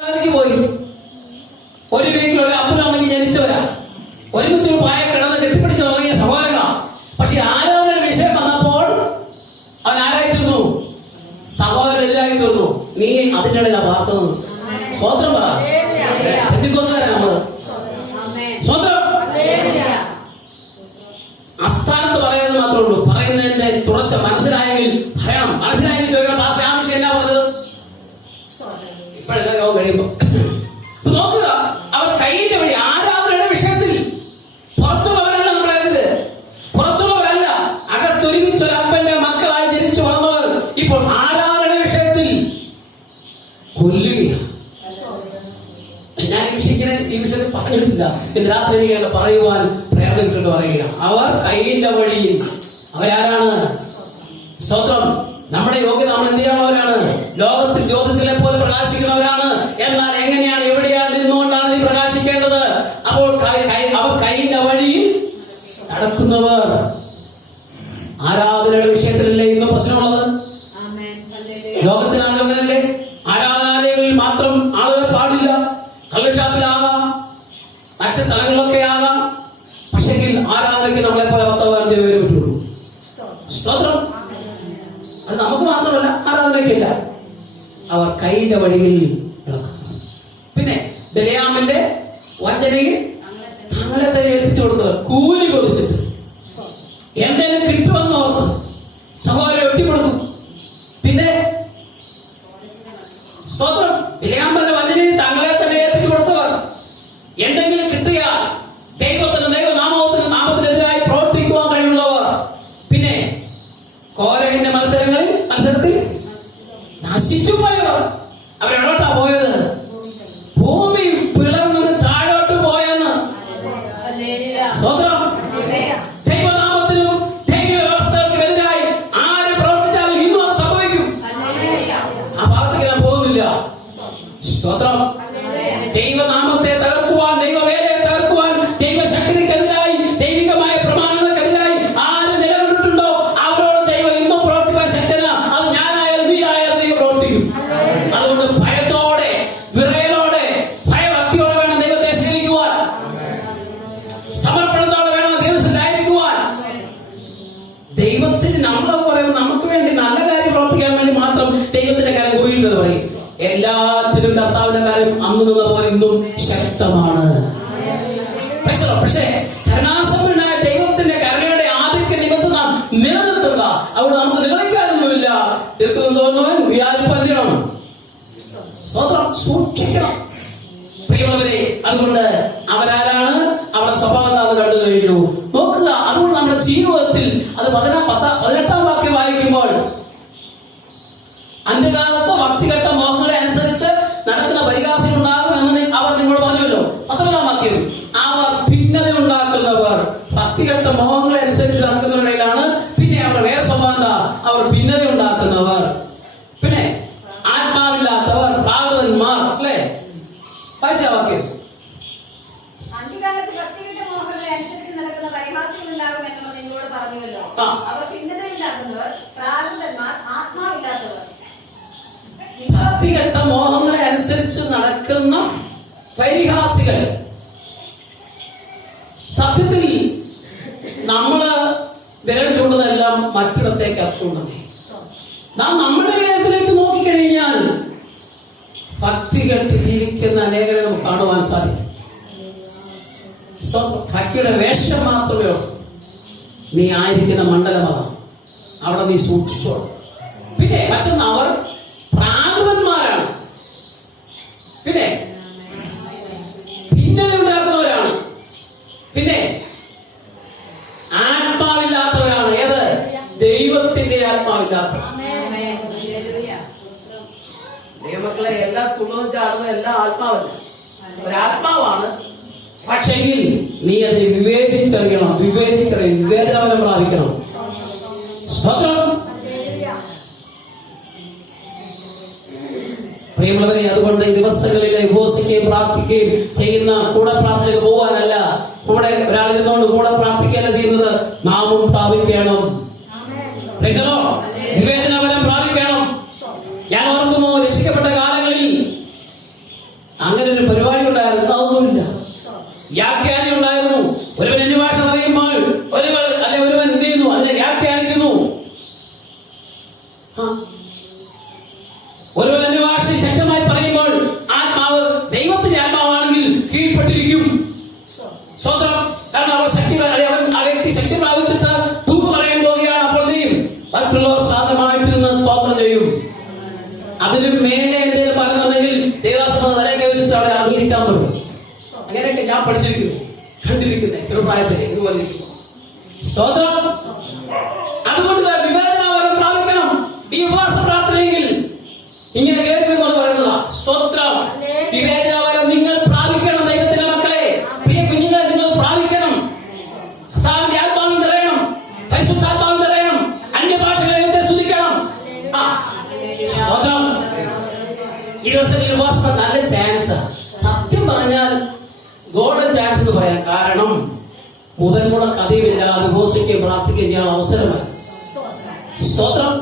പോയി. ഒരു വീട്ടിൽ ഒരു അപ്പനും അമ്മയ്ക്ക് ജനിച്ചവരാ, ഒരുമിച്ച് ഒരു പായ കിടന്ന് കെട്ടിപ്പിടിച്ച് തുടങ്ങിയ സഹോദരങ്ങളാ. പക്ഷെ ആരാധനയുടെ വിഷയം വന്നപ്പോൾ അവൻ ആരായി തീർന്നു? സഹോദരനെതിരായി തീർന്നു. നീ അതിൻ്റെ ഇടയിലാ പാർക്കുന്നത്. സ്വോത്രം പറ. പെന്തിക്കോസ്തുകാരാണ് സ്വോത്രം. അസ്ഥാനത്ത് പറയുന്നത് മാത്രമേ ഉള്ളൂ. പറയുന്നതിന്റെ തുടർച്ച മനസ്സിലായെങ്കിൽ പറയണം. മനസ്സിലായെങ്കിൽ ചോദിക്കണം, പാസ്റ്റർ ആ വിഷയം എന്നാ പറഞ്ഞത്? ഇപ്പോഴല്ല, യോഗം കഴിയുമ്പോ നോക്കുക. അവർ കൈയിന്റെ വഴി ആരാധനയുടെ വിഷയത്തിൽ പുറത്തുള്ളവരല്ല. നമ്മുടെ ഇതില് പുറത്തുള്ളവരല്ല, അകത്തൊരുമിച്ചൊരപ്പന്റെ മക്കളായി ജനിച്ചു വളർന്നവർ ഇപ്പോൾ ആരാധനയുടെ വിഷയത്തിൽ കൊല്ലുകയാണ്. ഞാൻ ഈ വിഷയത്തിൽ പറഞ്ഞിട്ടില്ല. ഇന്ന് രാത്രി എനിക്ക് പറയുവാൻ പ്രേരണയിട്ടുണ്ട് പറയുക. അവർ കൈയിന്റെ വഴിയിൽ അവരാരാണ്? സ്തോത്രം. നമ്മുടെ യോഗ്യത നമ്മൾ എന്ത് ചെയ്യാനുള്ളവരാണ്? ലോകത്തിൽ ജ്യോതിസിലെ പോലെ പ്രകാശിക്കുന്നവരാണ്. എന്നാൽ എങ്ങനെയാണ്, എവിടെയാണ്, നിന്നുകൊണ്ടാണ് നീ പ്രകാശിക്കേണ്ടത്? അപ്പോൾ അവർ കൈയിന്റെ വഴിയിൽ നടക്കുന്നവർ. ആരാധനയുടെ വിഷയത്തിലല്ലേ ഇന്ന് പ്രശ്നമുള്ളത്? ലോകത്തിലാണല്ലോ അങ്ങനല്ലേ? ആരാധനാലയങ്ങളിൽ മാത്രം ആളുകൾ പാടില്ല, കള്ളുഷാപ്പിലാകാം, മറ്റ് സ്ഥലങ്ങളിലൊക്കെ ആകാം. പക്ഷെങ്കിൽ ആരാധനയ്ക്ക് നമ്മളെ പോലെ 10-15 പേര് പറ്റുള്ളൂ. സ്തോത്രം. അത് നമുക്ക് മാത്രമല്ല, ആരാധനയ്ക്കില്ല. അവർ കൈയുടെ വഴിയിൽ നടക്കുന്നു. പിന്നെ ബലിയാമിന്റെ വഞ്ചനയിൽ തങ്ങളെ തന്നെ ഏൽപ്പിച്ചു കൊടുത്തവർ കൂലി കൊതിച്ചിട്ട് എന്തെങ്കിലും കിട്ടുമെന്ന് ഓർത്ത് സഹോദരൻ ഒറ്റിക്കൊടുക്കും. പിന്നെ സ്തോത്രം. ബലിയാമിന്റെ വഞ്ചനയിൽ തങ്ങളെ തന്നെ ഏൽപ്പിച്ചു കൊടുത്തവർ എന്തെങ്കിലും കിട്ടിയാൽ നാമത്തിനെതിരായി പ്രവർത്തിക്കുവാൻ കഴിവുള്ളവർ. പിന്നെ കോരഹിന്റെ മത്സരത്തിൽ നശിച്ചു പോയവർ. അവരെവിടോട്ടാ പോയത്? ഭൂമി പിളർന്നത് താഴോട്ട് പോയെന്ന്. സ്വതന്ത്രം. ദൈവനാമത്തിനും ദൈവ വ്യവസ്ഥകൾക്കും എതിരായി ആര് പ്രവർത്തിച്ചാലും ഇന്നും അത് സംഭവിക്കും. ആ ഭാഗത്തേക്ക് ഞാൻ പോകുന്നില്ല. സ്തോത്രം. ദൈവനാമത്തെ തകർക്കുവാൻ, ദൈവവേലയെ തകർക്കുവാൻ, ദൈവശക്തിക്കെതിരായി, ദൈവികമായ പ്രമാണങ്ങൾക്കെതിരായി ആര് നിലകൊണ്ടിട്ടുണ്ടോ അവരോട് ദൈവം ഇന്നും പ്രവർത്തിക്കാൻ ശക്തനാ. അത് ഞാനായാലും നീ ആയാലും ദൈവം പ്രവർത്തിക്കും. അതുകൊണ്ട് ഭയത്തോടെ, വിറയലോടെ, ഭയഭക്തിയോടെ വേണം ദൈവത്തെ സേവിക്കുവാൻ. സമർപ്പണത്തോടെ വേണം ദൈവത്തിലായിരിക്കുവാൻ. ദൈവത്തിന് നമ്മളെ പറയുമ്പോൾ നമുക്ക് വേണ്ടി നല്ല കാര്യം പ്രവർത്തിക്കാൻ വേണ്ടി മാത്രം ദൈവത്തിന്റെ കാര്യം കുറിയിട്ടെന്ന് പറയും. എല്ലാറ്റിനും കർത്താവിന്റെ കാര്യം അന്ന് നിന്ന പോലെ ഇന്നും ശക്തമാണ്. പക്ഷേ കരുണാസമ്പന്നനായ ദൈവത്തിന്റെ കരുണയുടെ ആധിക്യ നിമിത്തം നാം നിലനിൽക്കുക. അവിടെ നമുക്ക് നിലനിൽക്കാനൊന്നുമില്ല. നിൽക്കുന്നവൻ വ്യാധിപ്പതിക്കണം. സ്വതന്ത്രം. സൂക്ഷിക്കണം പ്രിയമുള്ളവരെ. അതുകൊണ്ട് അവരാരാണ്? അവരുടെ സ്വഭാവം അത് കണ്ടു കഴിഞ്ഞു. നോക്കുക. അതുകൊണ്ട് നമ്മുടെ ജീവിതത്തിൽ അത് 18-ാം വാക്യം വായിക്കുമ്പോൾ അന്ത്യകാലത്ത് ഭക്തികെട്ട മോഹങ്ങളെ അനുസരിച്ച് നടക്കുന്ന പരിഹാസം ഉണ്ടാകുമെന്ന് അവർ നിങ്ങളോട് പറഞ്ഞല്ലോ. 19-ാം വാക്യം. അവർ ഭിന്നത ഉണ്ടാക്കുന്നവർ. ഭക്തികെട്ട മോഹങ്ങളെ അനുസരിച്ച് നടക്കുന്നവരിലാണ്. പിന്നെ അവരുടെ വേറെ സ്വഭാവം എന്താ? അവർ ഭിന്നത ഉണ്ടാക്കുന്നവർ. പിന്നെ ആത്മാവില്ലാത്തവർ, പ്രാകൃതന്മാർ. അല്ലേ? വായിച്ച വാക്യം. അന്ത്യകാലത്ത് ഭക്തികെട്ട മോഹങ്ങളെ അനുസരിച്ച് നടക്കുന്ന പരിഹാസികൾ ഉണ്ടാകുമെന്ന് നിങ്ങളോട് പറഞ്ഞുവല്ലോ. അവർ ഭിന്നത ഉണ്ടാക്കുന്നവർ, പ്രാകൃതന്മാർ, ആത്മാവില്ലാത്തവർ. ഭക്തികെട്ട മോഹങ്ങളെ അനുസരിച്ച് നടക്കുന്ന പരിഹാസികൾ. സത്യത്തിൽ നമ്മള് വിരൽ ചൂണ്ടുന്നതെല്ലാം മറ്റിടത്തേക്ക് അർത്ഥമുണ്ടെന്നേ. നാം നമ്മുടെ വിഷയത്തിലേക്ക് നോക്കിക്കഴിഞ്ഞാൽ ഭക്തികെട്ട് ജീവിക്കുന്ന അനേകരെ നമുക്ക് കാണുവാൻ സാധിക്കും. ഭക്തിയുടെ വേഷം മാത്രമേ ഉള്ളൂ. നീ ആയിരിക്കുന്ന മണ്ഡലമാണ്, അവിടെ നീ സൂക്ഷിച്ചോ. പിന്നെ മറ്റൊന്ന്, അവർ പ്രാകൃതന്മാരാണ്. പിന്നെ ഭിന്നത ഉണ്ടാക്കുന്നവരാണ്. പിന്നെ ആത്മാവില്ലാത്തവരാണ്. ഏത്? ദൈവത്തിന്റെ ആത്മാവില്ലാത്തവർ. ദൈവമക്കളെ, എല്ലാ തുള്ളവും ചാടുന്ന എല്ലാ ആത്മാവല്ല, ഒരാത്മാവാണ്. പക്ഷെങ്കിൽ നീ അതിനെ വിവേചിച്ചറിയണം. വിവേചനം പ്രാപിക്കണം. സ്തോത്രം. പ്രിയമുള്ളവരെ, അതുകൊണ്ട് ഈ ദിവസങ്ങളിൽ ഉപവസിക്കുകയും പ്രാർത്ഥിക്കുകയും ചെയ്യുന്ന കൂടെ പ്രാർത്ഥനയ്ക്ക് പോകാനല്ല, കൂടെ ഒരാളിരുന്നുകൊണ്ട് കൂടെ പ്രാർത്ഥിക്കുകയല്ല ചെയ്യുന്നത്. നാമും പ്രാപിക്കണം. വിവേചനപരം പ്രാപിക്കണം. ഞാൻ ഓർക്കുന്നു, രക്ഷിക്കപ്പെട്ട കാലങ്ങളിൽ അങ്ങനെ ഒരു പരിപാടി ഉണ്ടായിരുന്നു, അതൊന്നുമില്ല. വ്യാഖ്യാനം ഉണ്ടായിരുന്നു. ഒരുവൻ അന്യഭാഷ പറയുമ്പോൾ ഒരുവൻ എന്ത് ചെയ്യുന്നു, അതിനെ വ്യാഖ്യാനിക്കുന്നു. ഒരുവൻ അന്യഭാഷ ശക്തമായി പറയുമ്പോൾ ആത്മാവ് ദൈവത്തിന്റെ ആത്മാവാണെങ്കിൽ കീഴ്പ്പെട്ടിരിക്കും. സ്വത്രം. കാരണം അവർ അവൻ ആ വ്യക്തി ശക്തി പ്രാപിച്ചിട്ട് തൂക്ക് പറയാൻ പോവുകയാണ്. അപ്പോൾ മറ്റുള്ളവർ ശാന്തമായിട്ടിരുന്ന് സ്തോത്രം ചെയ്യും. അതിലും മേലെ എന്തെങ്കിലും പറയുന്നുണ്ടെങ്കിൽ ദേവാസഭ തലക്കെ വെച്ചിട്ട് അവിടെ അംഗീകരിക്കാൻ പറ്റും. അങ്ങനെയൊക്കെ ഞാൻ പഠിച്ചിരിക്കുന്നു, കണ്ടിരിക്കുന്നത് ചെറുപ്രായത്തില് ഇതുപോലെ ഇരിക്കുന്നു. സ്തോത്രം. അതുകൊണ്ട് വിവേചനവരം പ്രാപിക്കണം. ഈ ഉപവാസ പ്രാർത്ഥനയിൽ ഇങ്ങനെ കയറി എന്ന് പറയുന്നതാ. സ്തോത്രം. വിവേചനവരം നിങ്ങൾ പ്രാപിക്കണം. ദൈവത്തിന്റെ മക്കളെ, പ്രിയ കുഞ്ഞുങ്ങളെ, നിങ്ങൾ പ്രാപിക്കണം. കർത്താവിന്റെ ആത്മാവിൽ നിറയണം, പരിശുദ്ധാത്മാവിൽ നിറയണം, അന്യഭാഷകളെ ദൈവത്തെ സ്തുതിക്കണം. സ്തോത്രം. ഈ ദിവസങ്ങളിൽ ഉപവാസം നല്ല ചാൻസ്. സത്യം പറഞ്ഞാൽ ഗോൾഡൻ ചാൻസ് എന്ന് പറയാം. കാരണം മുതൽ മുടക്ക് അധികമില്ലാതെ ഉപവസിക്കുകയും പ്രാർത്ഥിക്കുകയും ചെയ്യാൻ അവസരമായി. സ്തോത്രം.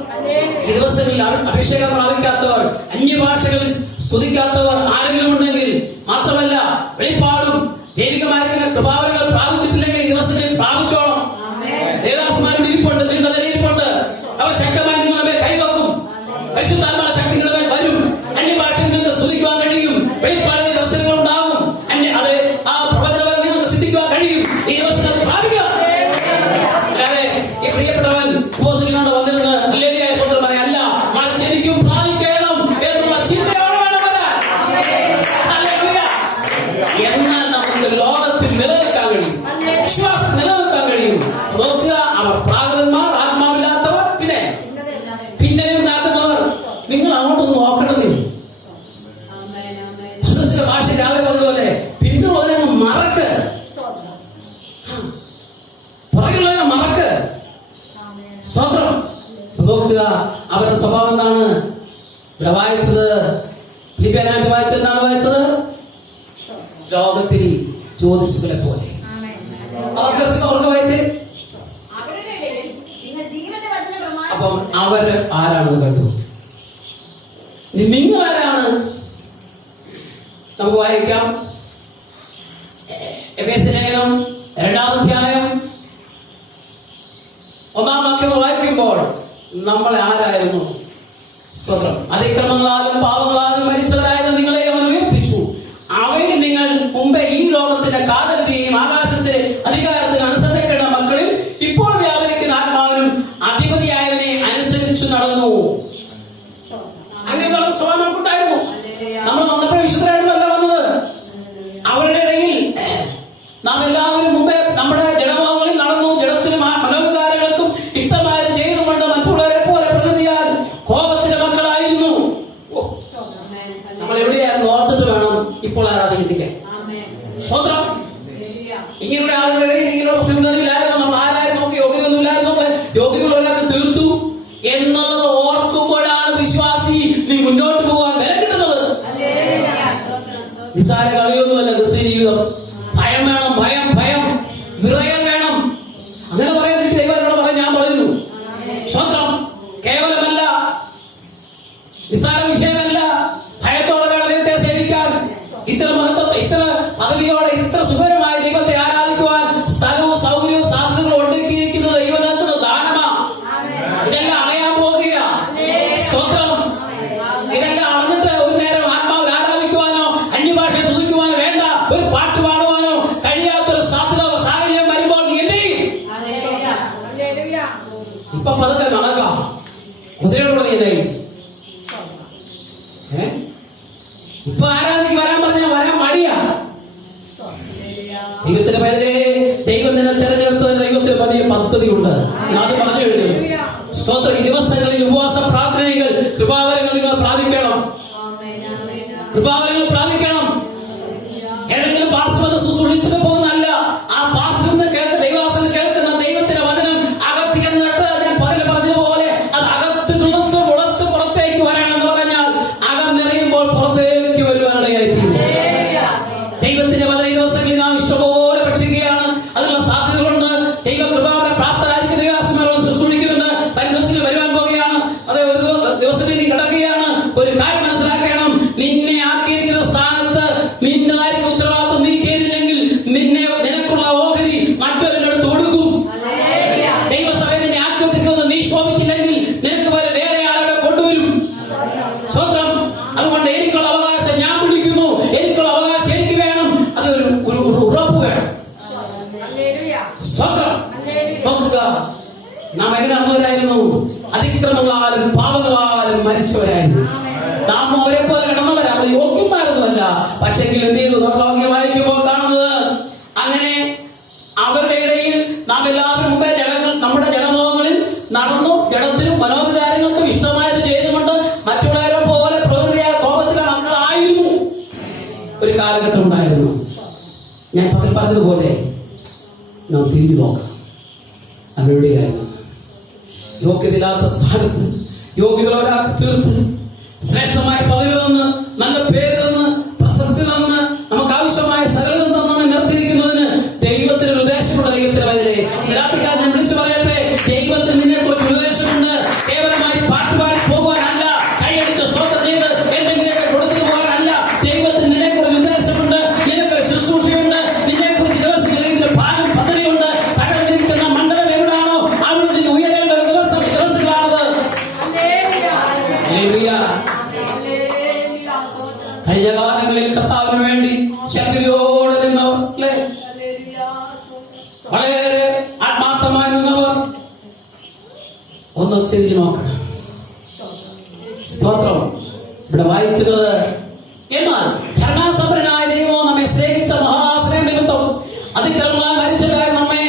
ഈ ദിവസങ്ങളിൽ അഭിഷേകം പ്രാപിക്കാത്തവർ, അന്യഭാഷകളിൽ സ്തുതിക്കാത്തവർ ആരെങ്കിലും ഉണ്ടെങ്കിൽ, മാത്രമല്ല വെളിപ്പാടും ദൈവികമായിരിക്കുന്ന കൃപാവരങ്ങൾ പ്രാപിച്ചിട്ടില്ലെങ്കിൽ ഈ ദിവസങ്ങളിൽ പ്രാപിച്ചോളം. ദേവദാസന്മാരുടെ ഇരിപ്പുണ്ട്, നിങ്ങളുടെ നിലയിരിപ്പുണ്ട്. അവർ ശക്തമായി നിങ്ങളുടെ മേൽ കൈവക്കും. പരിശുദ്ധാത്മാ ശക്തി നിങ്ങളുടെ മേൽ വരും. അന്യഭാഷയിൽ നിങ്ങൾക്ക് സ്തുതിക്കുവാൻ കഴിയും. വെളിപ്പാടിന്റെ ദിവസങ്ങൾ ഉണ്ടാവും. അത് ആ പ്രവചനം നിങ്ങൾക്ക് സിദ്ധിക്കുവാൻ കഴിയും. ഈ ദിവസം അത് പ്രാപിക്കുക. അല്ലാതെ ഈ പ്രിയപ്പെട്ടവൻ ഉപവസിക്കുന്നോണ്ട് വന്നിരുന്ന് ഹല്ലേലൂയ സ്വന്തം പറയല്ല, മറിച്ച് എനിക്കും പ്രാപിക്കണം എന്നുള്ള ചിന്തയോടെ വേണം വരാൻ. ഹല്ലേലൂയ. എന്നാൽ നമുക്ക് ലോകത്തിൽ നിലനിൽക്കാൻ കഴിയും, വിശ്വാസം നിലനിൽക്കാൻ കഴിയും. നോക്കുക, അവർ പ്രാകൃതന്മാർ, ആത്മാവില്ലാത്തവർ, പിന്നെ ഉണ്ടാക്കുന്നവർ. നിങ്ങൾ അങ്ങോട്ടൊന്ന് നോക്കണമെന്നില്ല. ഭാഷ രാവിലെ പറഞ്ഞതുപോലെ പിന്നുള്ളവരങ്ങ് മറക്ക്, പുറകിലുള്ളവരെ മറക്ക്. സ്തോത്രം. നോക്കുക, അവരുടെ സ്വഭാവം എന്താണ്? ഇവിടെ വായിച്ചത്, ഫിലിപ്പിയനായിട്ട് വായിച്ചത് എന്താണ് വായിച്ചത്? ലോകത്തിൽ ജ്യോതിഷുകളെ പോലെ. അവർക്ക് വായിച്ചേ. അപ്പം അവര് ആരാണെന്ന് കണ്ടു. നിങ്ങൾ ആരാണ്? നമുക്ക് വായിക്കാം. എഫേസ്യ ലേഖനം 2-ാം അധ്യായം 1-ാം വാക്യം വായിക്കുമ്പോൾ നമ്മളെ ആരായിരുന്നു? സ്തോത്രം. അതിക്രമങ്ങളാലും പാപങ്ങളാലും മരിച്ചവരായിരുന്നു നിങ്ങളെ അവൻ ഉയർപ്പിച്ചു. അവയിൽ നിങ്ങൾ മുമ്പേ ഈ ലോകത്തിന്റെ കാലഗതിയെയും ആകാശത്തിന്റെ അധികാരത്തിന് അനുസരിക്കേണ്ട മക്കളിൽ ഇപ്പോൾ വ്യാപരിക്കുന്ന ആത്മാവിനും അധിപതിയായവനെ അനുസരിച്ചു നടന്നു. അങ്ങനെയുള്ള സ്വഭാവം നമുക്കുണ്ടായിരുന്നു. നമ്മൾ വന്നപ്പോഴേ വിശുദ്ധരായിട്ടല്ല വന്നത്. അവരുടെ ഇടയിൽ നാം എല്ലാവരും മുമ്പേ നമ്മുടെ ജഡഭാവങ്ങളിൽ നടന്നു. ജഡത്തിനും മനോവികാരങ്ങൾക്കും ഇഷ്ടമായത് ചെയ്തുകൊണ്ട് മറ്റുള്ളവരെ പോലെ പ്രകൃതിയാൽ കോപത്തിന്റെ മക്കളായിരുന്നു. നമ്മൾ എവിടെയായിരുന്നു ഓർത്തിട്ട് വേണം ഇപ്പോൾ ആരാധിക്കാൻ. സ്വത്രം. ഇങ്ങനെയുള്ള ആളുകളുടെ ഇങ്ങനെയുള്ള പ്രശ്നങ്ങളിലായിരുന്നു. നമ്മൾ ആരായിരുന്നു? നമുക്ക് യോഗ്യതയൊന്നുമില്ലായിരുന്നു. നമ്മളെ യോഗ്യതകളൊക്കെ തീർത്തു എന്നുള്ളത് ഓർക്കുമ്പോഴാണ് വിശ്വാസി നീ മുന്നോട്ട് പോകാൻ വില കിട്ടുന്നത്. നിസ്സാര കളിയൊന്നുമല്ല ക്രിസ്ത്യൻ ജീവിതം. ഭയം വേണം, ഭയം, ഭയം, വിറയൽ വേണം. അങ്ങനെ പറയാൻ വേണ്ടി ദൈവത്തോട് പറയാൻ ഞാൻ പറയുന്നു. സ്വത്രം. കേവലമല്ല, നിസ്സാര വിഷയമല്ല. ഭയത്തോടെ വേണം ദൈവത്തെ സേവിക്കാൻ. ഇത്ര മഹത്വത്തെ, ഇത്ര പദവിയോടെ, ഇത്ര സുഖകരമായ ദൈവത്തെ ആരാധിക്കുവാൻ സ്ഥലവും സൗകര്യവും സാധ്യതകളും ഉണ്ടാക്കിയിരിക്കുന്നത് ദൈവം നൽകുന്ന ദാനമാ. ഇതെല്ലാം അണയാൻ പോകുക. സ്തോത്രം. ഇതെല്ലാം അണഞ്ഞിട്ട് ഒരു നേരം ആത്മാവിൽ ആരാധിക്കുവാനോ അന്യഭാഷ തുതിക്കുവാനോ വേണ്ട, ഒരു പാട്ട് പാടുവാനോ കഴിയാത്തൊരു സാഹചര്യം വരുമ്പോൾ എന്ത് ചെയ്യും? ഇപ്പൊ പതുക്കെ നടക്കാം. കുതിരയോട് ചെയ്യും. ഇപ്പൊ ആരാധിക്ക് വരാൻ പറഞ്ഞാൽ വരാൻ മടിയാ. ദൈവത്തിന്റെ പേരെ ദൈവം നിന്നെ തെരഞ്ഞെടുത്തത് ദൈവത്തിന് വലിയ പദ്ധതിയുണ്ട്. അത് പറഞ്ഞു കഴിഞ്ഞു. സ്തോത്രം. ഈ ദിവസങ്ങളിൽ ഉപവാസ പ്രാർത്ഥനകൾ, കൃപാവരങ്ങൾ നിങ്ങൾ പ്രാപിക്കണം. കൃപാവരങ്ങൾ പ്രാപിക്കണം. ഏതെങ്കിലും പാർശ്വത ശുശ്രൂഷിച്ചിട്ട് പോകുന്നല്ല. ആ പാർശ്വത കേൾക്കുന്ന ദൈവാസനം കേൾക്കുന്ന ദൈവത്തിന്റെ വചനം അകത്ത് ചെന്നിട്ട് ഞാൻ പകല് പറഞ്ഞതുപോലെ അത് അകത്ത് നിളുത്ത് മുളച്ച് പുറത്തേക്ക് വരണമെന്ന് പറഞ്ഞാൽ അകം നിറയുമ്പോൾ പുറത്തേക്ക് വരുവാനിടയായിത്തീരും. ദൈവത്തിന്റെ വചന ഈ ദിവസങ്ങളിൽ നാം ഇഷ്ടപോലെ ഭക്ഷിക്കുകയാണ്. അതിനുള്ള സാധ്യതകളുണ്ട്. ദൈവ കൃപാവര പ്രാപ്തരായിരിക്കുന്ന ദൈവാസനങ്ങൾ ശുശ്രൂഷിക്കുന്നുണ്ട്. ദിവസത്തിൽ വരുവാൻ പോവുകയാണ്. അത് ഒരു ദിവസത്തിൽ കിടക്കുകയാണ്. ഒരു കാര്യം മനസ്സിലാക്കണം, നിന്നെ ആക്കിയിരിക്കുന്ന സ്ഥാനത്ത് അതിക്രമങ്ങളാലും പാപങ്ങളാലും മരിച്ചവരായിരുന്നു. നാം അവരെ പോലെ കടന്നവരാ, നമ്മൾ യോഗ്യന്മാരൊന്നുമല്ല. പക്ഷെങ്കിൽ എന്ത് ചെയ്തു? നമ്മൾ വായിക്കുമ്പോൾ കാണുന്നത് അങ്ങനെ അവരുടെ ഇടയിൽ നാം എല്ലാവരും മുമ്പേ നമ്മുടെ ജഡമോഹങ്ങളിൽ നടന്നു, ജഡത്തിനും മനോവികാരങ്ങൾക്കും ഇഷ്ടമായത് ചെയ്തുകൊണ്ട് മറ്റുള്ളവരെ പോലെ പ്രകൃതിയായ കോപത്തിലെ മക്കളായിരുന്നു. ഒരു കാലഘട്ടം ഉണ്ടായിരുന്നു. ഞാൻ പറഞ്ഞതുപോലെ നാം തിരിഞ്ഞു നോക്കണം. അവരുടെയായിരുന്നു യോഗ്യതയില്ലാത്ത സ്ഥാനത്ത് യോഗ്യതകളൊരാൾക്ക് തീർത്ത് ശ്രേഷ്ഠമായ പദവി തന്ന് നല്ല പേര് തന്ന് പ്രശസ്തി തന്ന് നമുക്ക് ആവശ്യമായ സകലം തന്ന് നമ്മെ നിർത്തിയിരിക്കുന്നതിന് ദൈവത്തിന് ഒരു ഉദ്ദേശമുണ്ട്. ദൈവത്തിന് അതിലെ രാത്രിക്കാരൻ ഞാൻ വിളിച്ചു പറയട്ടെ, ദൈവത്തിന് നിന്നെ കുറിച്ച് ഉദ്ദേശമുണ്ട്. കേവലമായി പാട്ടുപാടി പോകുവാനല്ല, കൈയടിച്ച് സ്വന്തം ചെയ്ത് എന്തെങ്കിലുമൊക്കെ കൊടുത്തിട്ട് പോകാനല്ല. ദൈവത്തിന് നിന്നെ കുറിച്ച് ഉദ്ദേശമുണ്ട്. നിനക്കൊരു ശുശ്രൂഷയുണ്ട്. നിന്നെ കുറിച്ച് ദിവസങ്ങളിൽ ഭാരം പദ്ധതിയുണ്ട്. തകർന്നിരിക്കുന്ന മണ്ഡലം എവിടാണോ അവിടെ നിന്ന് ഉയരേണ്ട ഒരു ദിവസങ്ങളാണത്. കഴിഞ്ഞ കാലങ്ങളിൽ കർത്താവിന് വേണ്ടി ശക്തിയോടെ നിന്നവർ, അല്ലേ, വളരെ ആത്മാർത്ഥമായി നിന്നവർ ഒന്ന് ചിരിച്ചു നോക്കണം. സ്തോത്രം. ഇവിടെ വായിക്കുന്നത്, എന്നാൽ കരുണാസമ്പന്നനായ ദൈവം നമ്മെ സ്നേഹിച്ച മഹാസ്നേഹ നിമിത്തം അതിക്രമങ്ങളാൽ മരിച്ചവരായ നമ്മെ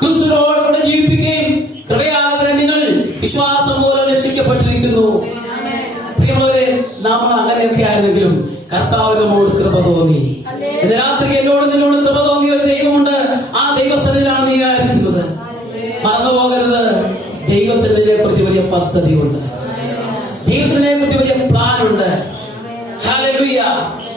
ക്രിസ്തുവിനോടുകൂടെ ജീവിപ്പിക്കുകയും കൃപയാൽ നിങ്ങൾ വിശ്വാസം മൂലം രക്ഷിക്കപ്പെട്ടിരിക്കുന്നു. പ്രിയമുള്ളവരെ, നമ്മൾ അങ്ങനെയൊക്കെ ആയിരുന്നെങ്കിലും കർത്താവ് നമ്മോട് കൃപ തോന്നി. ഇന്ന് രാത്രി നിന്നോട് കൃപ തോന്നിയ ഒരു ദൈവമുണ്ട്. ആ ദൈവസന്നിധിയിലാണ് നീ ആയിരിക്കുന്നത്. മറന്നു പോകരുത്. ദൈവത്തിന് ഇതിനെ കുറിച്ച് വലിയ പദ്ധതിയുണ്ട്. ദൈവത്തിനെ കുറിച്ച് വലിയ പ്ലാനുണ്ട്. ഹല്ലേലൂയ.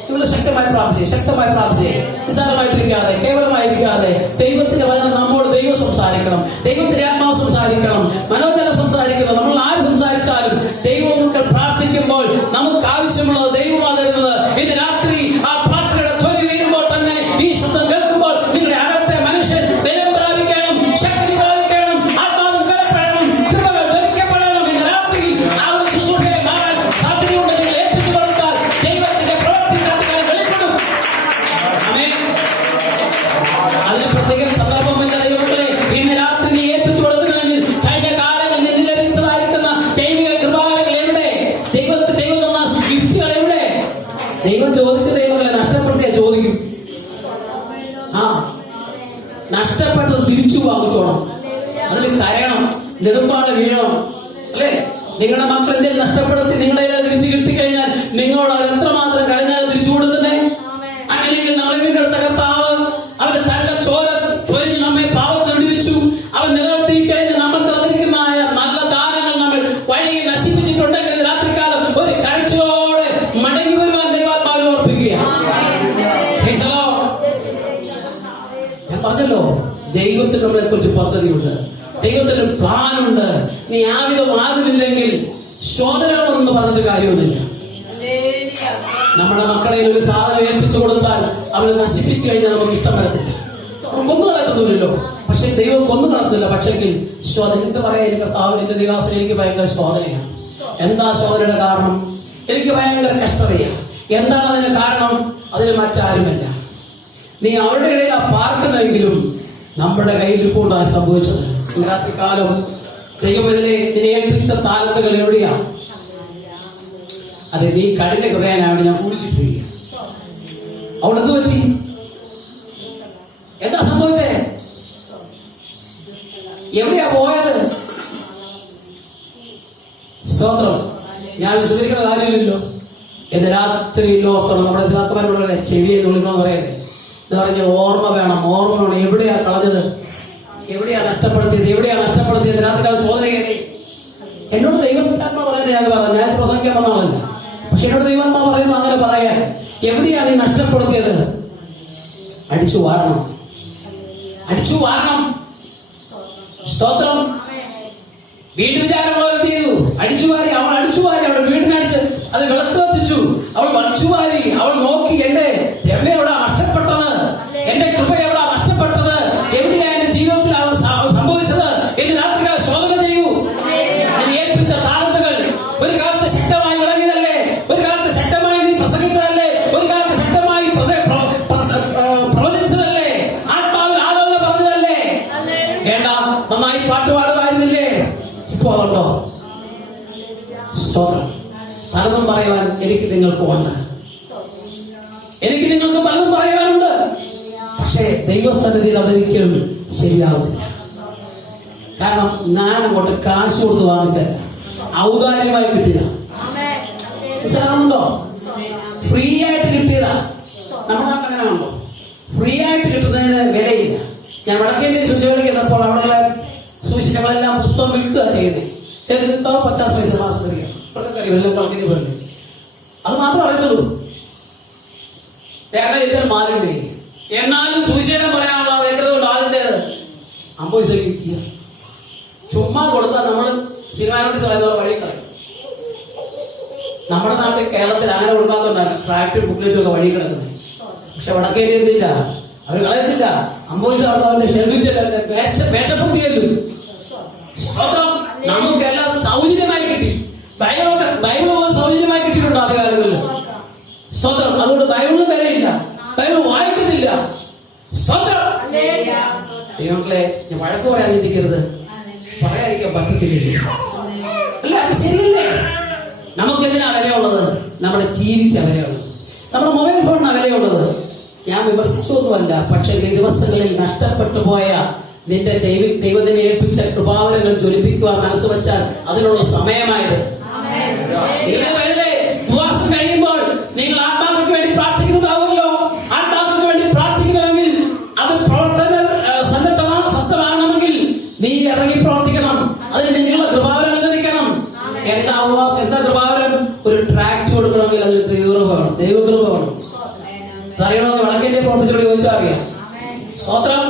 നിങ്ങൾ ശക്തമായി പ്രാർത്ഥിച്ചേ, നിസ്സാരമായിട്ടിരിക്കാതെ, കേവലമായിരിക്കാതെ ദൈവത്തിന്റെ വചനം നമ്മോട് ദൈവം സംസാരിക്കണം. ദൈവത്തിന്റെ ആത്മാവ് സംസാരിക്കണം. മനോജനം സംസാരിക്കണം. നമ്മൾ ആര് സംസാരിച്ചാലും ദൈവം നമുക്ക് പ്രാർത്ഥിക്കുമ്പോൾ നമുക്ക് ആവശ്യമുള്ളത് ദൈവമാണ് തരുന്നത്. ഇന്ന് രാത്രി ആ പ്രാർത്ഥനയുടെ ധ്വനി വീഴുമ്പോൾ തന്നെ, ഈ ശബ്ദം കേൾക്കുമ്പോൾ നിങ്ങളുടെ അകത്തെ മനുഷ്യൻ ബലം പ്രാപിക്കണം, ശക്തി പ്രാപിക്കണം, ആത്മാവിൽ ബലപ്പെടണം, കൃപകൾ ധരിക്കപ്പെടണം. ഇന്ന് രാത്രി ആ ഒരു ശുശ്രൂഷയെ മാറാൻ സാധ്യതയുണ്ട്. നിങ്ങൾ ഏൽപ്പിച്ചു കൊടുത്താൽ ദൈവത്തിന്റെ പ്രവർത്തികൾ വെളിപ്പെടും. ആമേൻ. അതിന് പ്രത്യേക സന്ദർഭമില്ല. ദൈവങ്ങളെ, ഇന്ന് രാത്രി നീ ഏൽപ്പിച്ചു കൊടുക്കുന്നെങ്കിൽ കഴിഞ്ഞ കാലങ്ങളിൽ നിന്നിൽ ലഭിച്ചതായിരിക്കുന്ന ദൈവിക കൃപാകൾ എവിടെ? ദൈവം തന്ന ഗിഫ്റ്റുകൾ എവിടെ? ദൈവം ചോദിച്ച ദൈവങ്ങളെ നഷ്ടപ്പെടുത്തിയാ ചോദിക്കും. നഷ്ടപ്പെട്ടത് തിരിച്ചു വാങ്ങിച്ചോണം. അതിൽ കരയണം, നെടുമ്പാട് വീഴണം, അല്ലേ? നിങ്ങളുടെ മക്കൾ എന്തെങ്കിലും നഷ്ടപ്പെടുത്തി നിങ്ങളെ തിരിച്ചു കിട്ടിക്കഴിഞ്ഞാൽ നിങ്ങളോട് അത് എത്രമാത്രം കരഞ്ഞാൽ തിരിച്ചു കൊടുക്കുന്നേ? അങ്ങനെയെങ്കിൽ നമ്മളെ വീണ്ടെടുത്ത കർത്താവ് അവന്റെ തന്റെ ചൊരിഞ്ഞ് നമ്മെ പാപത്തിൽ വിടുവിച്ചു. അവൻ നിലനിർത്തി കഴിഞ്ഞ് നമുക്ക് തന്നിരിക്കുന്ന നല്ല ദാനങ്ങൾ നമ്മൾ വഴിയിൽ നശിപ്പിച്ചിട്ടുണ്ടെങ്കിൽ രാത്രികാലം ഒരു കാഴ്ചയോടെ മടങ്ങി വരുവാൻ ദൈവാത്മാവിൽ ഓർപ്പിക്കുക. ഞാൻ പറഞ്ഞല്ലോ, ദൈവത്തിന് നമ്മളെ കുറിച്ച് പദ്ധതിയുണ്ട്. ദൈവത്തിന് പ്ലാനുണ്ട്. നീ ആവിധമാകുന്നില്ലെങ്കിൽ ശോധനകളൊന്നും പറഞ്ഞിട്ട് കാര്യമൊന്നുമില്ല. നമ്മുടെ മക്കളെ ഒരു സാധനം ഏൽപ്പിച്ചു കൊടുത്താൽ അവരെ നശിപ്പിച്ചു കഴിഞ്ഞാൽ നമുക്ക് ഇഷ്ടം വരത്തില്ല. കൊന്നു കളയത്തൊന്നുമില്ലല്ലോ. പക്ഷെ ദൈവം കൊന്നു കളത്തില്ല. പക്ഷെങ്കിൽ ശോധന എന്ത് പറയാൻ, കർത്താവ് എന്റെ ദൈവാസന എനിക്ക് ഭയങ്കര ശോധനയാണ്. എന്താ ശോധനയുടെ കാരണം? എനിക്ക് ഭയങ്കര കഷ്ടതയാണ്. എന്താണ് അതിന് കാരണം? അതിന് മറ്റാരുമല്ല, നീ അവരുടെ ഇടയിൽ ആ പാർക്കുന്നെങ്കിലും നമ്മുടെ കയ്യിൽ ഇപ്പോഴാണ് സംഭവിച്ചത്. രാത്രികാലം ദൈവത്തിലെ നിന്നെ ഏൽപ്പിച്ച താലന്തുകൾ എവിടെയാ? അതെ, നീ കഠിന ഹൃദയനാണ്. ഞാൻ കുടിച്ചിട്ടില്ല. അവിടെ എന്ത് പറ്റി? എന്താ സംഭവിച്ചേ? എവിടെയാ പോയത്? സ്തോത്രം. ഞാൻ വിശദീകരിക്കേണ്ട കാര്യമില്ലല്ലോ. എന്ന് രാത്രിയിൽ ഓർക്കണം. നമ്മുടെ പിതാക്കന്മാരോട് ചെവിയെ തുള്ളിക്കണമെന്ന് പറയല്ലേ? എന്ന് പറഞ്ഞ ഓർമ്മ വേണം. എവിടെയാ കളഞ്ഞത്? എവിടെയാ നഷ്ടപ്പെടുത്തിയത്? രാത്രികാല ശോധന കയറി. എന്നോട് ദൈവത്താത്മാ പറയുന്നത് ഞാൻ പറഞ്ഞു, ഞാൻ പ്രസംഗിക്കാൻ വന്ന ആളല്ല. പക്ഷെ എന്നോട് ദൈവാത്മാ പറയുന്നു അങ്ങനെ പറയാൻ. എവിടെയാ നീ നഷ്ടപ്പെടുത്തിയത്? അടിച്ചു വാരണം. സ്തോത്രം. വീട്ടുവിചാരം പോലെ ചെയ്തു. അവൾ അടിച്ചുവാരി അവളുടെ വീടിനടിച്ച് അത് വിളക്ക് കത്തിച്ചു. അവൾ അടിച്ചുവാരി. അവൾ നോക്കി, എന്റെ രമ എവിടാ നഷ്ടപ്പെട്ടത്? എന്റെ കൃപ എവിടാ നഷ്ടപ്പെട്ടത്? എവിടെയാ എന്റെ ജീവിതത്തിൽ അവൾ സംഭവിച്ചത് എന്ന് രാത്രികാല ശോധന ചെയ്യൂ. ഞാൻ ഏൽപ്പിച്ച താലന്തുകൾ ഒരു കാലത്ത് ശക്തമായി വിളങ്ങിയതല്ലേ? ഒരു കാലത്ത് ശക്തമായി നീ പ്രസംഗിച്ചതല്ലേ? ഒരു കാലത്ത് ശക്തമായി പ്രവചിച്ചതല്ലേ? ആത്മാവിൽ ആലോചന പറഞ്ഞതല്ലേ? വേണ്ട, നന്നായി പാട്ടുപാടുമായിരുന്നില്ലേ? ഇപ്പൊ അതുണ്ടോ? നിങ്ങൾക്കും ഉണ്ട്. എനിക്ക് നിങ്ങൾക്ക് പലതും പറയാനുണ്ട്. പക്ഷേ ദൈവസന്നിധിയിൽ അതൊരിക്കലും ശരിയാവുന്നില്ല. കാരണം ഞാൻ അങ്ങോട്ട് കാശ് കൊടുത്ത് വാങ്ങിച്ചല്ല, ഔദാര്യമായി കിട്ടിയതാ. മനസ്സിലാവുന്നുണ്ടോ? ഫ്രീ ആയിട്ട് കിട്ടിയതാ. നമ്മുടെ നാട്ടിൽ അങ്ങനെ ഉണ്ടോ? ഫ്രീ ആയിട്ട് കിട്ടുന്നതിന് വിലയില്ല. ഞാൻ വടക്കേന്റെ ശുശ്രൂഷയ്ക്ക് ചെന്നപ്പോൾ അവിടെയുള്ള സുവിശേഷങ്ങളെല്ലാം പുസ്തകം വിൽക്കുക ചെയ്യുന്നത്. 50 പൈസ മാസം തരികയാണ്. എല്ലാം കളക്കിന് പോലെ. അത് മാത്രം അറിയത്തുള്ളൂ. ഇത്തരം മാലിന്റെ എന്നാലും സുവിശേഷം പറയാനുള്ള വ്യക്തതയുള്ള ആളിന്റേത് 50 പൈസയ്ക്ക് ചെയ്യുക. ചുമ്മാ കൊടുത്താൽ നമ്മൾ സിനിമാനോട്ട് പറയുന്ന വഴി കളയും. നമ്മുടെ നാട്ടിൽ കേരളത്തിൽ അങ്ങനെ കൊടുക്കാത്തതുകൊണ്ടാണ് ട്രാക്ടർ ബുക്ക്ലെറ്റും ഒക്കെ വഴി കിടക്കുന്നത്. പക്ഷെ വടക്കേരി എന്തില്ല, അവർ കളയത്തില്ല. 50 പൈസ അവരുടെ ഷെൽവിച്ചല്ലേ മേശപ്പുട്ടിയല്ലോ. സ്തോത്രം. നമുക്കെല്ലാം സൗജന്യമായി കിട്ടി. ബൈബിൾ പോലും സൗജന്യമായി കിട്ടിയിട്ടുണ്ട് ആദ്യകാലങ്ങളിൽ. സ്തോത്രം. അതുകൊണ്ട് ബൈബിളിന് വിലയില്ല, ബൈബിൾ വായിക്കുന്നില്ല. സ്തോത്രം. ദൈവങ്ങളെ, ഞാൻ വഴക്ക് പറയാൻ ചിന്തിക്കരുത്, പറയാതിരിക്കാൻ പറ്റത്തില്ല. അല്ല, അത് ശരിയല്ലേ? നമുക്ക് എന്തിനാ വിലയുള്ളത്? നമ്മുടെ ടിവിക്കാ വിലയുള്ളത്, നമ്മുടെ മൊബൈൽ ഫോണിനാ വിലയുള്ളത്. ഞാൻ വിമർശിച്ചൊന്നുമല്ല. പക്ഷെ ഈ ദിവസങ്ങളിൽ നഷ്ടപ്പെട്ടു പോയ നിന്റെ ദൈവത്തിനെ ഏൽപ്പിച്ച കൃപാവരങ്ങൾ ജ്വലിപ്പിക്കുവാൻ മനസ്സ് വെച്ചാൽ അതിനുള്ള സമയമായത്. ഉപവാസം കഴിയുമ്പോൾ നിങ്ങൾ ആത്മാക്കൾക്ക് വേണ്ടി പ്രാർത്ഥിക്കുന്നുണ്ടാവുമല്ലോ. ആത്മാക്കൾക്ക് വേണ്ടി പ്രാർത്ഥിക്കണമെങ്കിൽ അത് പ്രവർത്തന സത്യമാകണമെങ്കിൽ നീ ഇറങ്ങി പ്രവർത്തിക്കണം. അതിന് നിങ്ങളുടെ കൃപാവരം അനുവദിക്കണം. എന്താ കൃപാവരം? ഒരു ട്രാക്ട് കൊടുക്കണമെങ്കിൽ അതിൽ ദൈവകൃപ വേണം. അറിയണമെങ്കിൽ വടക്കേന്റെ പ്രവർത്തിച്ചോട് ചോദിച്ചാൽ അറിയാം. സ്തോത്രം.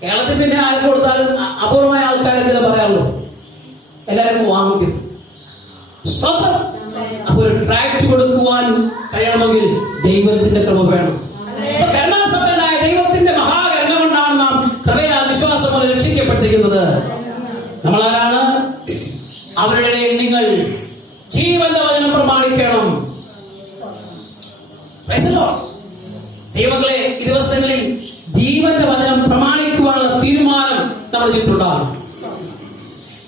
കേരളത്തിൽ പിന്നെ ആർക്ക് കൊടുത്താലും അപൂർവമായ ആൾക്കാരെ എന്തെങ്കിലും പറയാറുള്ളൂ, എല്ലാവരും വാങ്ങിക്കും. സ്തോത്രം. അപ്പൊ ഒരു ട്രാക്ട് കൊടുക്കുവാൻ കഴിയണമെങ്കിൽ ദൈവത്തിന്റെ കൃപ വേണം. കരുണാസമ്പന്നനായ ദൈവത്തിന്റെ മഹാകരുണ കൊണ്ടാണ് നാം കൃപയാൽ വിശ്വാസം കൊണ്ട് രക്ഷിക്കപ്പെട്ടിരിക്കുന്നത്. നമ്മളാരാണ്? അവരുടെ ഇടയിൽ നിങ്ങൾ ജീവന്റെ വചനം പ്രമാണിക്കണം. ദൈവങ്ങളെ, ഈ ദിവസങ്ങളിൽ ജീവന്റെ വചനം പ്രമാണിക്കുവാനുള്ള തീരുമാനം നമ്മുടെ ചുറ്റുണ്ടാകും.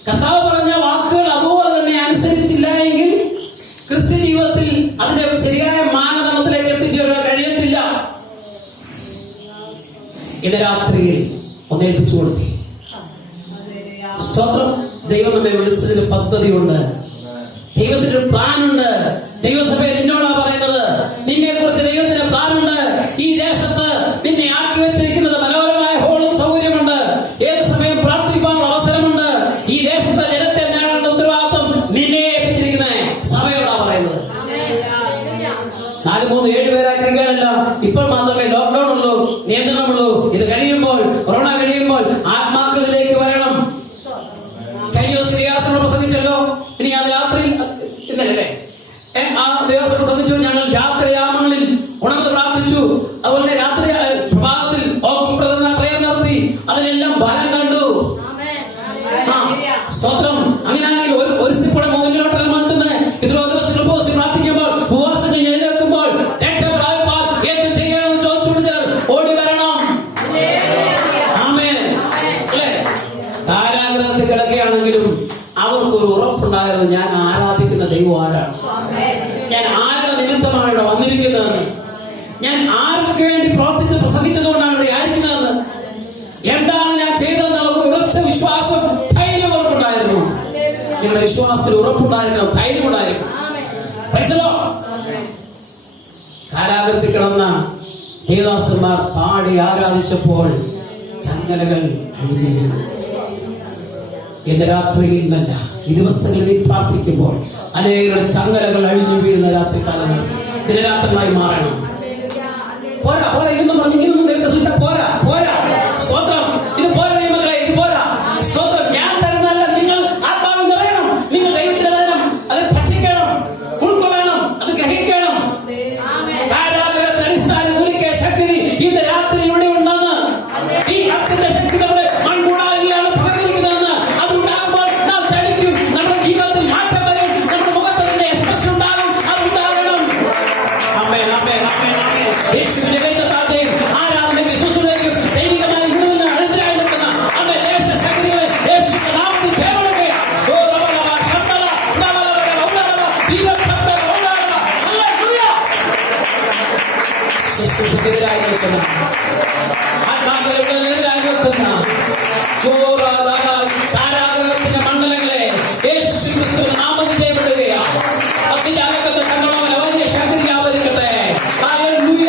കർത്താവ് പറഞ്ഞ വാക്കുകൾ അതുപോലെ തന്നെ അനുസരിച്ചില്ല എങ്കിൽ ക്രിസ്ത്യ ജീവിതത്തിൽ അതിന്റെ ശരിയായ മാനദണ്ഡത്തിലേക്ക് എത്തിച്ചേരാൻ കഴിയത്തില്ല. ഇന്ന് രാത്രിയിൽ ഒന്നേൽപ്പിച്ചു കൊടുത്തി. സ്തോത്രം. ദൈവം നമ്മെ വിളിച്ചതിന് പദ്ധതിയുണ്ട്, ദൈവത്തിന്റെ ഒരു പ്ലാനുണ്ട്. ദൈവസഭയിൽ നിന്നോടാ പറയുന്നത്, നിന്നെ കുറിച്ച് ദൈവത്തിന്റെ പ്ലാനുണ്ട്. ഈ ദേശത്ത് നിന്നെ ആക്കി വെച്ചിരിക്കുന്നത് മനോഹരമായ ഹോളും സൗകര്യമുണ്ട്. ഏത് സമയം പ്രാർത്ഥിക്കാനുള്ള അവസരമുണ്ട്. ഈ ദേശത്തെ ജനത്തെ നേടേണ്ട ഉത്തരവാദിത്വം നിന്നെ ഏൽപ്പിച്ചിരിക്കുന്നത് സഭയോടാ പറയുന്നത്. 4, 3, 7 പേരായിട്ടിരിക്കാനല്ല. ഇപ്പോൾ മാത്രമേ ലോക്ക്ഡൌൺ ഉള്ളൂ, നിയന്ത്രണമുള്ളൂ. ഇത് കഴിയുമ്പോൾ, കൊറോണ കഴിയുമ്പോൾ ആത്മാക്കളിലേക്ക് വരണം. കഴിഞ്ഞ ദിവസം ദേവസ്വം പ്രസംഗിച്ചല്ലോ. ഇനി അത് രാത്രിയിൽ ഇന്നലെ ആ ദേവസ്വം പ്രസംഗിച്ചു. ഞങ്ങൾ രാത്രിയാമങ്ങളിൽ ഉണർന്ന് പ്രാർത്ഥിച്ചു. അതുപോലെ രാത്രി പ്രഭാതത്തിൽ പ്രയർ നടത്തി. അതിനെല്ലാം ഫലം കണ്ടു. സ്തോത്രം. അങ്ങനെയാണെങ്കിൽ ഒരു സ്റ്റെപ്പോടെ മുന്നിലോട്ടല്ല നോക്കുന്നത്. ഇത്രയോ ദിവസങ്ങൾ ഉപവാസം പ്രാർത്ഥിക്കുമ്പോൾ, ഉപവാസം കഴിഞ്ഞ് എഴുന്നേൽക്കുമ്പോൾ രക്ഷപ്പെടാൻ എന്ത് ചെയ്യണമെന്ന് ചോദിച്ചുകൊണ്ട് ഓടി വരണം. ആമേൻ. അല്ലേ? കാരാഗ്രഹത്തിൽ കിടക്കുകയാണെങ്കിലും അവർക്കൊരു ഉറപ്പുണ്ടായിരുന്നു, ഞാൻ ആരാധിക്കുന്ന ദൈവം ആരാണ്, ഞാൻ ആരുടെ നിമിത്തമാണ് ഇവിടെ വന്നിരിക്കുന്നതെന്ന്, ഞാൻ ആർക്ക് വേണ്ടി പ്രവർത്തിച്ച് പ്രസംഗിച്ചതുകൊണ്ടാണ് ഇവിടെ ആയിരിക്കുന്നതെന്ന്, എന്താണ് ഞാൻ ചെയ്തതെന്നുള്ള ഉറച്ച വിശ്വാസം, ധൈര്യം അവർക്കുണ്ടായിരുന്നു. നിങ്ങളുടെ വിശ്വാസത്തിൽ ഉറപ്പുണ്ടായിരിക്കണം, ധൈര്യം ഉണ്ടായിരിക്കണം. കാരാഗ്രഹത്തിൽ കിടന്ന ദേവദാസന്മാർ പാടി ആരാധിച്ചപ്പോൾ ചങ്ങലകൾ അഴിഞ്ഞു വീണു. ഇന്ന് രാത്രിയിൽ നിന്നല്ല, ഈ ദിവസങ്ങളിൽ പ്രാർത്ഥിക്കുമ്പോൾ അനേകം ചങ്ങലകൾ അഴിഞ്ഞു വീഴുന്ന രാത്രി കാലങ്ങൾ ദിനരാത്രമായി മാറണം. പോരാ പോരാ ഇതൊന്നും പറഞ്ഞു ഇങ്ങനൊന്നും ദൈവത്തെ പോരാ പോരാ. സ്തോത്രം. ഇത് പോരാ ദൈവങ്ങളെ, ഇത് പോരാ. സ്തോത്രം. ഞാൻ തരുന്നല്ല, നിങ്ങൾ ആത്മാവിൽ നിറയണം. നിങ്ങൾ ദൈവത്തിന് വരണം, അത് ഭക്ഷിക്കണം, ഉൾക്കൊള്ളണം, അത് ഗ്രഹിക്കണം. കാരാഗ്രഹത്തിന് അടിസ്ഥാനം കുലിക്കുക ശക്തി ഇന്ന് രാത്രി ഇവിടെ ഉണ്ടെന്ന്, ഈ അത്തിന്റെ ശക്തി നമ്മുടെ മൺകൂടാതെയാണ് പകർന്നിരിക്കുന്നതെന്ന്, അതുണ്ടാകുമ്പോൾ നാം ചലിക്കും. നമ്മുടെ ജീവിതത്തിൽ മാറ്റം വരും, നമ്മുടെ മുഖത്തിന്റെ എക്സ്പ്രഷൻ ഉണ്ടാകും, അതുണ്ടാകണം. ആമേൻ, ആമേൻ, ആമേൻ, ആമേൻ. യേശുവിന്റെ വേദത്താൽയും ആരാധനയ്ക്ക് ശുശ്രൂഷയ്ക്കും ദൈവികമായ ഗുണവിന് അടുത്തരായി നിൽക്കുന്ന അവന്റെ ദേശശക്തികളെ യേശുവിന്റെ നാമത്തിൽ ചേർക്കുക. ശുശ്രൂഷക്കെതിരായി നിൽക്കുന്ന ആത്മാക്കളെതിരായി നിൽക്കുന്ന കാരാഗ്രഹത്തിന്റെ മണ്ഡലങ്ങളെ യേശു ക്രിസ്തുവിന്റെ നാമത്തിൽ ചെയ്യപ്പെടുകയാണ്. അഗ്നിജാലകത്തെ കണ്ടവൻ വലിയ ശക്തിയാവരിക്കട്ടെ. Hallelujah,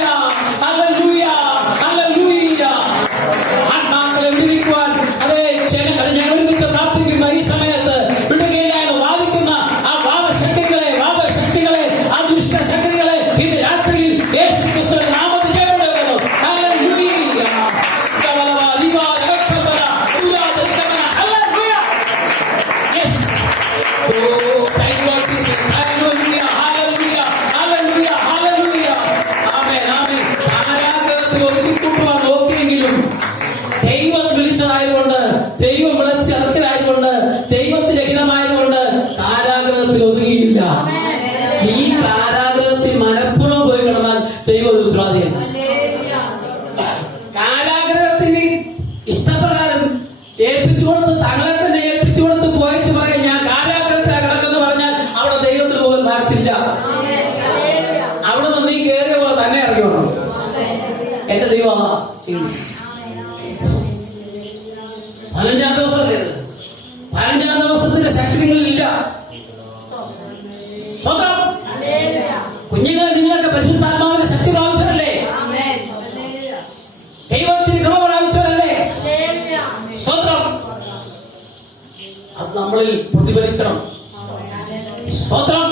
hallelujah, hallelujah. ആത്മാക്കളെ വിടുവിക്കുവാൻ അതേ ജനങ്ങൾ ഞങ്ങൾ ഒരുമിച്ച് പ്രാർത്ഥിക്കുന്ന ഈ സമയത്ത് വിടുകയില്ല എന്ന് വാദിക്കുന്ന ആ വാദശക്തികളെ ആ ദുഷ്ടശക്തികളെ ഇന്ന് രാത്രിയിൽ യേശു ക്രിസ്തുവിന്റെ നാമത്തിൽ ചെയ്യപ്പെടുകയാണ്. ഹല്ലേലൂയ. ദൈവം വിളിച്ചതായതുകൊണ്ട്, ദൈവം വിളിച്ചിറക്കിയതായതുകൊണ്ട്, ദൈവത്തിന്റെ ഹിതമായതുകൊണ്ട് കാരാഗ്രഹത്തിൽ ഒതുങ്ങിയില്ല. നീ കാരാഗ്രഹത്തിൽ മനഃപൂർവ്വം പോയി കിടന്നാൽ ദൈവം ഉത്തരവാദിയല്ല. കാരാഗ്രഹത്തിന് ഇഷ്ടപ്രകാരം ഏൽപ്പിച്ചു കൊടുത്ത് തങ്ങളെ തന്നെ ഏൽപ്പിച്ചു കൊടുത്ത് പോയിച്ച് പറയാൻ ഞാൻ കാരാഗ്രഹത്തിലാണ് കിടക്കെന്ന് പറഞ്ഞാൽ അവിടെ ദൈവത്തിന് പോകാൻ താരത്തില്ല. അവിടെ നിന്ന് നീ കയറിയ പോലെ തന്നെ ഇറങ്ങി വരണം. എന്റെ ദൈവം ചെയ്യുന്നു. 15-ാം ദിവസമല്ലേ ഇത്? 15-ാം ദിവസത്തിന്റെ ശക്തി നിങ്ങളിലില്ല. സ്വന്തം കുഞ്ഞുങ്ങളെ നിങ്ങളൊക്കെ പരിശുദ്ധാത്മാവിന്റെ ശക്തി പ്രാപിച്ചവരല്ലേ? ദൈവത്തിന് കൃപ പ്രാപിച്ചവരല്ലേ? സ്വന്തം അത് നമ്മളിൽ പ്രതിഫലിക്കണം. സ്തോത്രം.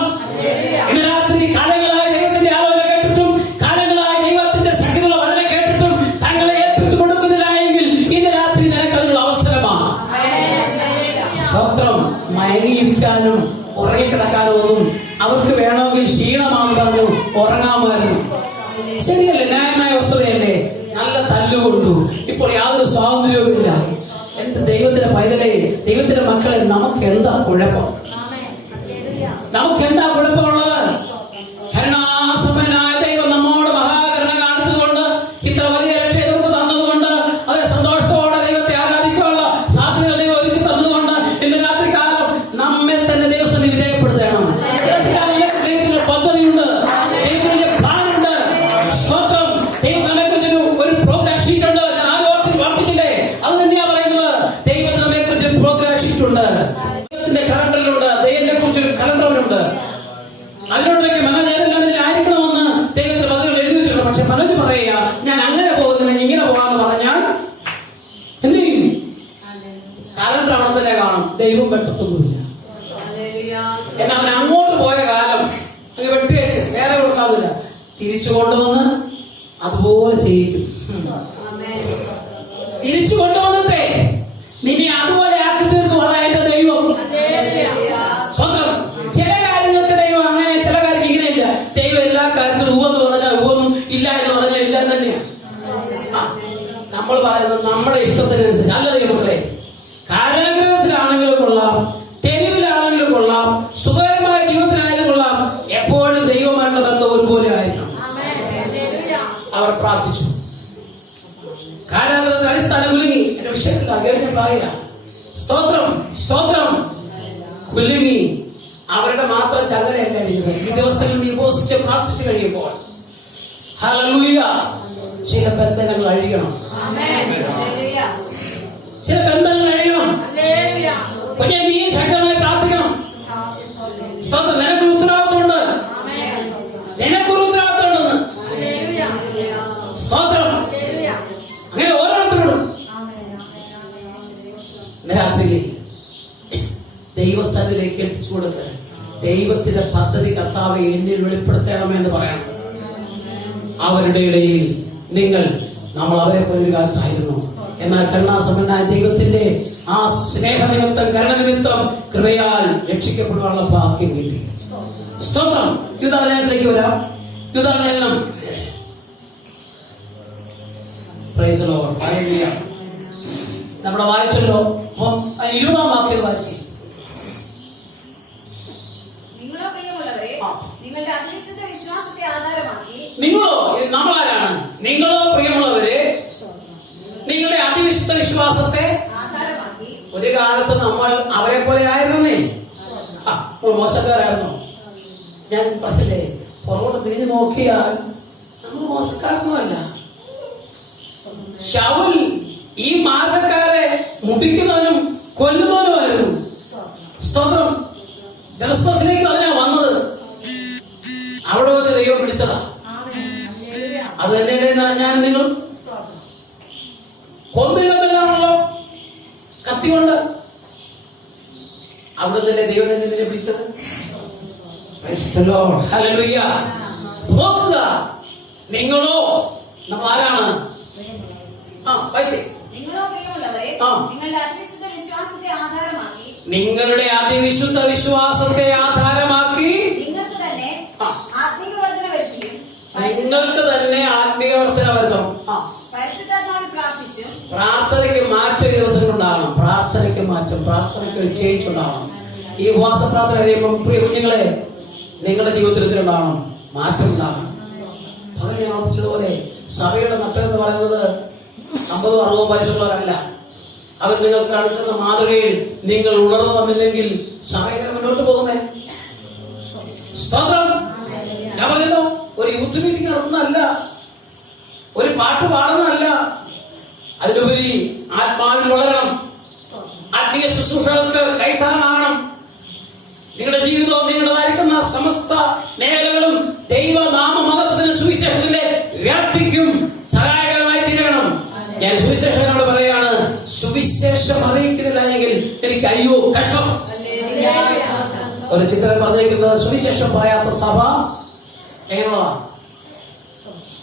ഇന്ന് രാത്രി കാലങ്ങളായ ദൈവത്തിന്റെ ആലോചന കേട്ടിട്ടും കാലങ്ങളായ ദൈവത്തിന്റെ ശക്തിയുള്ള വചനം കേട്ടിട്ടും തങ്ങളെ ഏൽപ്പിച്ചു കൊടുക്കുന്നില്ല എങ്കിൽ ഇന്ന് രാത്രി നിനക്കതിനുള്ള അവസരമാണ്. സ്തോത്രം. മയങ്ങിയിരിക്കാനും ഉറങ്ങിക്കിടക്കാനും ഒന്നും അവർക്ക് വേണമെങ്കിൽ ക്ഷീണമാണെന്ന് പറഞ്ഞു ഉറങ്ങാമായിരുന്നു. ശരിയല്ലേ? ന്യായമായ വസ്തുതയല്ലേ? നല്ല തല്ലുകൊണ്ടു ഇപ്പോൾ യാതൊരു സ്വാതന്ത്ര്യവുമില്ല. എന്റെ ദൈവത്തിന്റെ പൈതലേ, ദൈവത്തിന്റെ മക്കളെ, നമുക്ക് എന്താ കുഴപ്പം? നമുക്കെന്താ കുഴപ്പമുള്ളത്? കരുണാസമ്പന്നനായ ദൈവം നമ്മോട് മഹാകരുണ കാണിച്ചതുകൊണ്ട്, ഇത്ര വലിയ രക്ഷ നമുക്ക് തന്നതുകൊണ്ട്, അത് സന്തോഷത്തോടെ ദൈവത്തെ ആരാധിക്കാനുള്ള സാധ്യതകൾ ദൈവം ഒരുക്കി തന്നതുകൊണ്ട് ഇന്ന് രാത്രി കാലം നമ്മെ തന്നെ ദൈവത്തിന് വിധേയപ്പെടുത്തണം. ദൈവത്തിന് പദ്ധതിയുണ്ട്, ദൈവത്തിന്റെ പ്ലാനുണ്ട്. സ്വന്തം ദൈവം നമ്മെക്കുറിച്ചൊരു ഒരു പ്രോഗ്രാം ഷീറ്റുണ്ട്. ഞാൻ ആലോചനത്തിൽ വർദ്ധിച്ചില്ലേ? അത് തന്നെയാ പറയുന്നത്. ദൈവത്തിന് നമ്മെക്കുറിച്ച് പ്രോഗ്രാം ഷീറ്റുണ്ട്. ദൈവത്തിന്റെ കലണ്ടറിലുണ്ട്. ദൈവത്തെ കുറിച്ചൊരു കലണ്ടറിലുണ്ട്. അതിനോടൊക്കെ മനോജ് ഏതെല്ലാം ആയിരിക്കണമെന്ന് ദൈവത്തിന്റെ പദ്ധതികൾ എഴുതി വെച്ചിട്ടുണ്ട്. പക്ഷെ മനോജ് പറയുക, ഞാൻ അങ്ങനെ പോകുന്നില്ല, ഇങ്ങനെ പോകാന്ന് പറഞ്ഞാൽ എന്ത് ചെയ്യും? കലണ്ടർ അവിടെ തന്നെ കാണും. ദൈവം വെട്ടത്തൊന്നുമില്ല. എന്നാൽ അവൻ അങ്ങോട്ട് പോയ കാലം അങ്ങ് വെട്ടിവെച്ച് വേറെ കൊടുക്കാവില്ല. തിരിച്ചു കൊണ്ടുവന്ന് അതുപോലെ ചെയ്യിക്കും. തിരിച്ചു കൊണ്ടുവന്നിട്ടേ നിന്നെ അതുപോലെ ആക്കി തീർക്കും. അതായത് ദൈവം. സ്വന്തം. ചില കാര്യങ്ങൾക്ക് ദൈവം അങ്ങനെ, ചില കാര്യങ്ങൾ ഇങ്ങനെയില്ല. ദൈവം എല്ലാ കാര്യത്തിലും ഉവെന്ന് പറഞ്ഞാൽ ഉവെന്നും ഇല്ല എന്ന് പറഞ്ഞാൽ ഇല്ല തന്നെയാണ്. നമ്മൾ പറയുന്നത് നമ്മുടെ ഇഷ്ടത്തിനനുസരിച്ച് അല്ല. ദൈവങ്ങളെ, കാരാഗ്രഹത്തിലാണെങ്കിലും കൊള്ളാം, തെരുവിലാണെങ്കിലും കൊള്ളാം, സുഖകരമായ ജീവിതത്തിലായാലും കൊള്ളാം, എപ്പോഴും ദൈവമായിട്ടുള്ള ബന്ധം ഒരുപോലെ ആയിരിക്കണം. അവർ പ്രാർത്ഥിച്ചു. കാരാഗ്രഹത്തിൽ അടിസ്ഥാനം കുലുങ്ങി. എന്റെ വിഷയത്തില്ല, കേൾക്കാൻ പറയുക. സ്തോത്രം, സ്തോത്രം. കുലുങ്ങി. അവരുടെ മാത്രം ചങ്ങലയല്ല അടിക്കുന്നത്. ഈ ദിവസങ്ങളിൽ നീ ഉപസിച്ച് പ്രാർത്ഥിച്ചു കഴിയുമ്പോൾ ഹല്ലേലൂയ, ചില ബന്ധനങ്ങൾ അഴിയണം. ചില ബന്ധങ്ങൾ അഴിയണം. കുഞ്ഞെ, നീ ശക്തമായി പ്രാർത്ഥിക്കണം. സ്തോത്രം. നിനക്കൊരു ഉത്തരവാദിത്തമുണ്ട്. നിനക്കൊരു ഉത്തരവാദിത്തമുണ്ടെന്ന്. സ്തോത്രം. അങ്ങനെ ഓരോരുത്തരോടും രാത്രിയിൽ ദൈവസ്ഥലത്തിലേക്ക് ഏൽപ്പിച്ചു കൊടുക്കുക. ദൈവത്തിന്റെ പദ്ധതി കർത്താവെ എന്നിൽ വെളിപ്പെടുത്തണമെന്ന് പറയണം. അവരുടെ ഇടയിൽ നമ്മൾ അവരെ പോലൊരു കാലത്തായിരുന്നു. എന്നാൽ കരുണാസമ്പന്നനായ ദൈവത്തിന്റെ ആ സ്നേഹനിമിത്തം, കരുണനിമിത്തം, കൃപയാൽ രക്ഷിക്കപ്പെടുവാനുള്ള ഭാഗ്യം കിട്ടി. സ്തോത്രം. യൂദാലേഖനത്തിലേക്ക് വരാം. യൂദാലേഖനം നമ്മുടെ വായിച്ചല്ലോ. 20-ാം വാക്യം വായിച്ചു. നിങ്ങളോ, നമ്മളാരാണ്? നിങ്ങളോ പ്രിയമുള്ളവരെ, നിങ്ങളുടെ അതിവിശുദ്ധ വിശ്വാസത്തെ ഒരു കാലത്ത് നമ്മൾ അവരെ പോലെ ആയിരുന്നേ. മോശക്കാരായിരുന്നോ? ഞാൻ പറഞ്ഞില്ലേ, പുറകോട്ട് തിരിഞ്ഞു നോക്കിയാൽ നമ്മൾ മോശം വിശ്വാസക്കാരനുമല്ല. ശൗൽ ഈ മാർഗക്കാരെ മുടിക്കുന്നവനും കൊല്ലുന്നവനുമായിരുന്നു. സ്തോത്രം. ദമസ്കസിലേക്ക് അതിനാ വന്നത്. അവിടെ വെച്ച് ദൈവം പിടിച്ചതാ. അത് തന്നെയല്ലേ ഞാൻ നിങ്ങൾ കൊന്നില്ലെന്നാണല്ലോ കത്തികൊണ്ട്. അവിടെ തന്നെ ദൈവം തന്നെ നിന്നെ പിടിച്ചത്. ഹല്ലേലൂയ. നോക്കുക, നിങ്ങളോ നമ്മൾ ആരാണ്? നിങ്ങളോ പ്രിയമുള്ളവരെ, നിങ്ങളുടെ അതിവിശുദ്ധ വിശ്വാസത്തെ ആധാരമാക്കി നിങ്ങൾക്ക് തന്നെ ആത്മീക വർധന വരുത്തിയും പരിശുദ്ധാത്മാവിൽ പ്രാർത്ഥിച്ചും. പ്രാർത്ഥനയ്ക്ക് മാറ്റം ദിവസങ്ങൾ ഉണ്ടാകണം. പ്രാർത്ഥനയ്ക്ക് മാറ്റം, പ്രാർത്ഥനയ്ക്ക് ഒരു ചേഞ്ച് ഉണ്ടാവണം. ഈ ഉപവാസ പ്രാർത്ഥന കഴിയുമ്പോൾ പ്രിയ കുഞ്ഞുങ്ങളെ, നിങ്ങളുടെ ജീവിതത്തിൽ ഉണ്ടാവണം, മാറ്റം ഉണ്ടാകണം. പകൽ ഞാൻ ഓർപ്പിച്ചതുപോലെ സഭയുടെ നട്ടം എന്ന് പറയുന്നത് 50-60 വയസ്സുള്ളവരല്ല. അവൻ നിങ്ങൾ കാണിച്ചിരുന്ന മാതൃകയിൽ നിങ്ങൾ ഉണർന്നു വന്നില്ലെങ്കിൽ സഭയെ മുന്നോട്ട് പോകുന്നേ. സ്തോത്രം. ഞാൻ പറഞ്ഞല്ലോ, ഒരു യൂത്ത് മീറ്റിംഗ് നടത്തുന്നതല്ല, ഒരു പാട്ട് പാടുന്നതല്ല. അതിലുപരി ആത്മാവിൽ വളരണം. ആത്മീയ ശുശ്രൂഷകൾക്ക് കൈത്താങ്ങാകണം. നിങ്ങളുടെ ജീവിതവും നിങ്ങളുടേതായിരിക്കുന്ന സമസ്ത മേഖലകളും ദൈവനാമ മഹത്വത്തിന്റെ സുവിശേഷത്തിന്റെ വ്യാപ്തിക്കും സഹായകരമായി തീരണം. ഞാൻ സുവിശേഷനോട് പറയാണ്, സുവിശേഷം അറിയിക്കുന്നില്ല എങ്കിൽ എനിക്ക് അയ്യോ കഷ്ടം. ഒരു ചിന്തകൻ പറഞ്ഞിരിക്കുന്നത്, സുവിശേഷം പറയാത്ത സഭ എങ്ങനെയുള്ളതാ?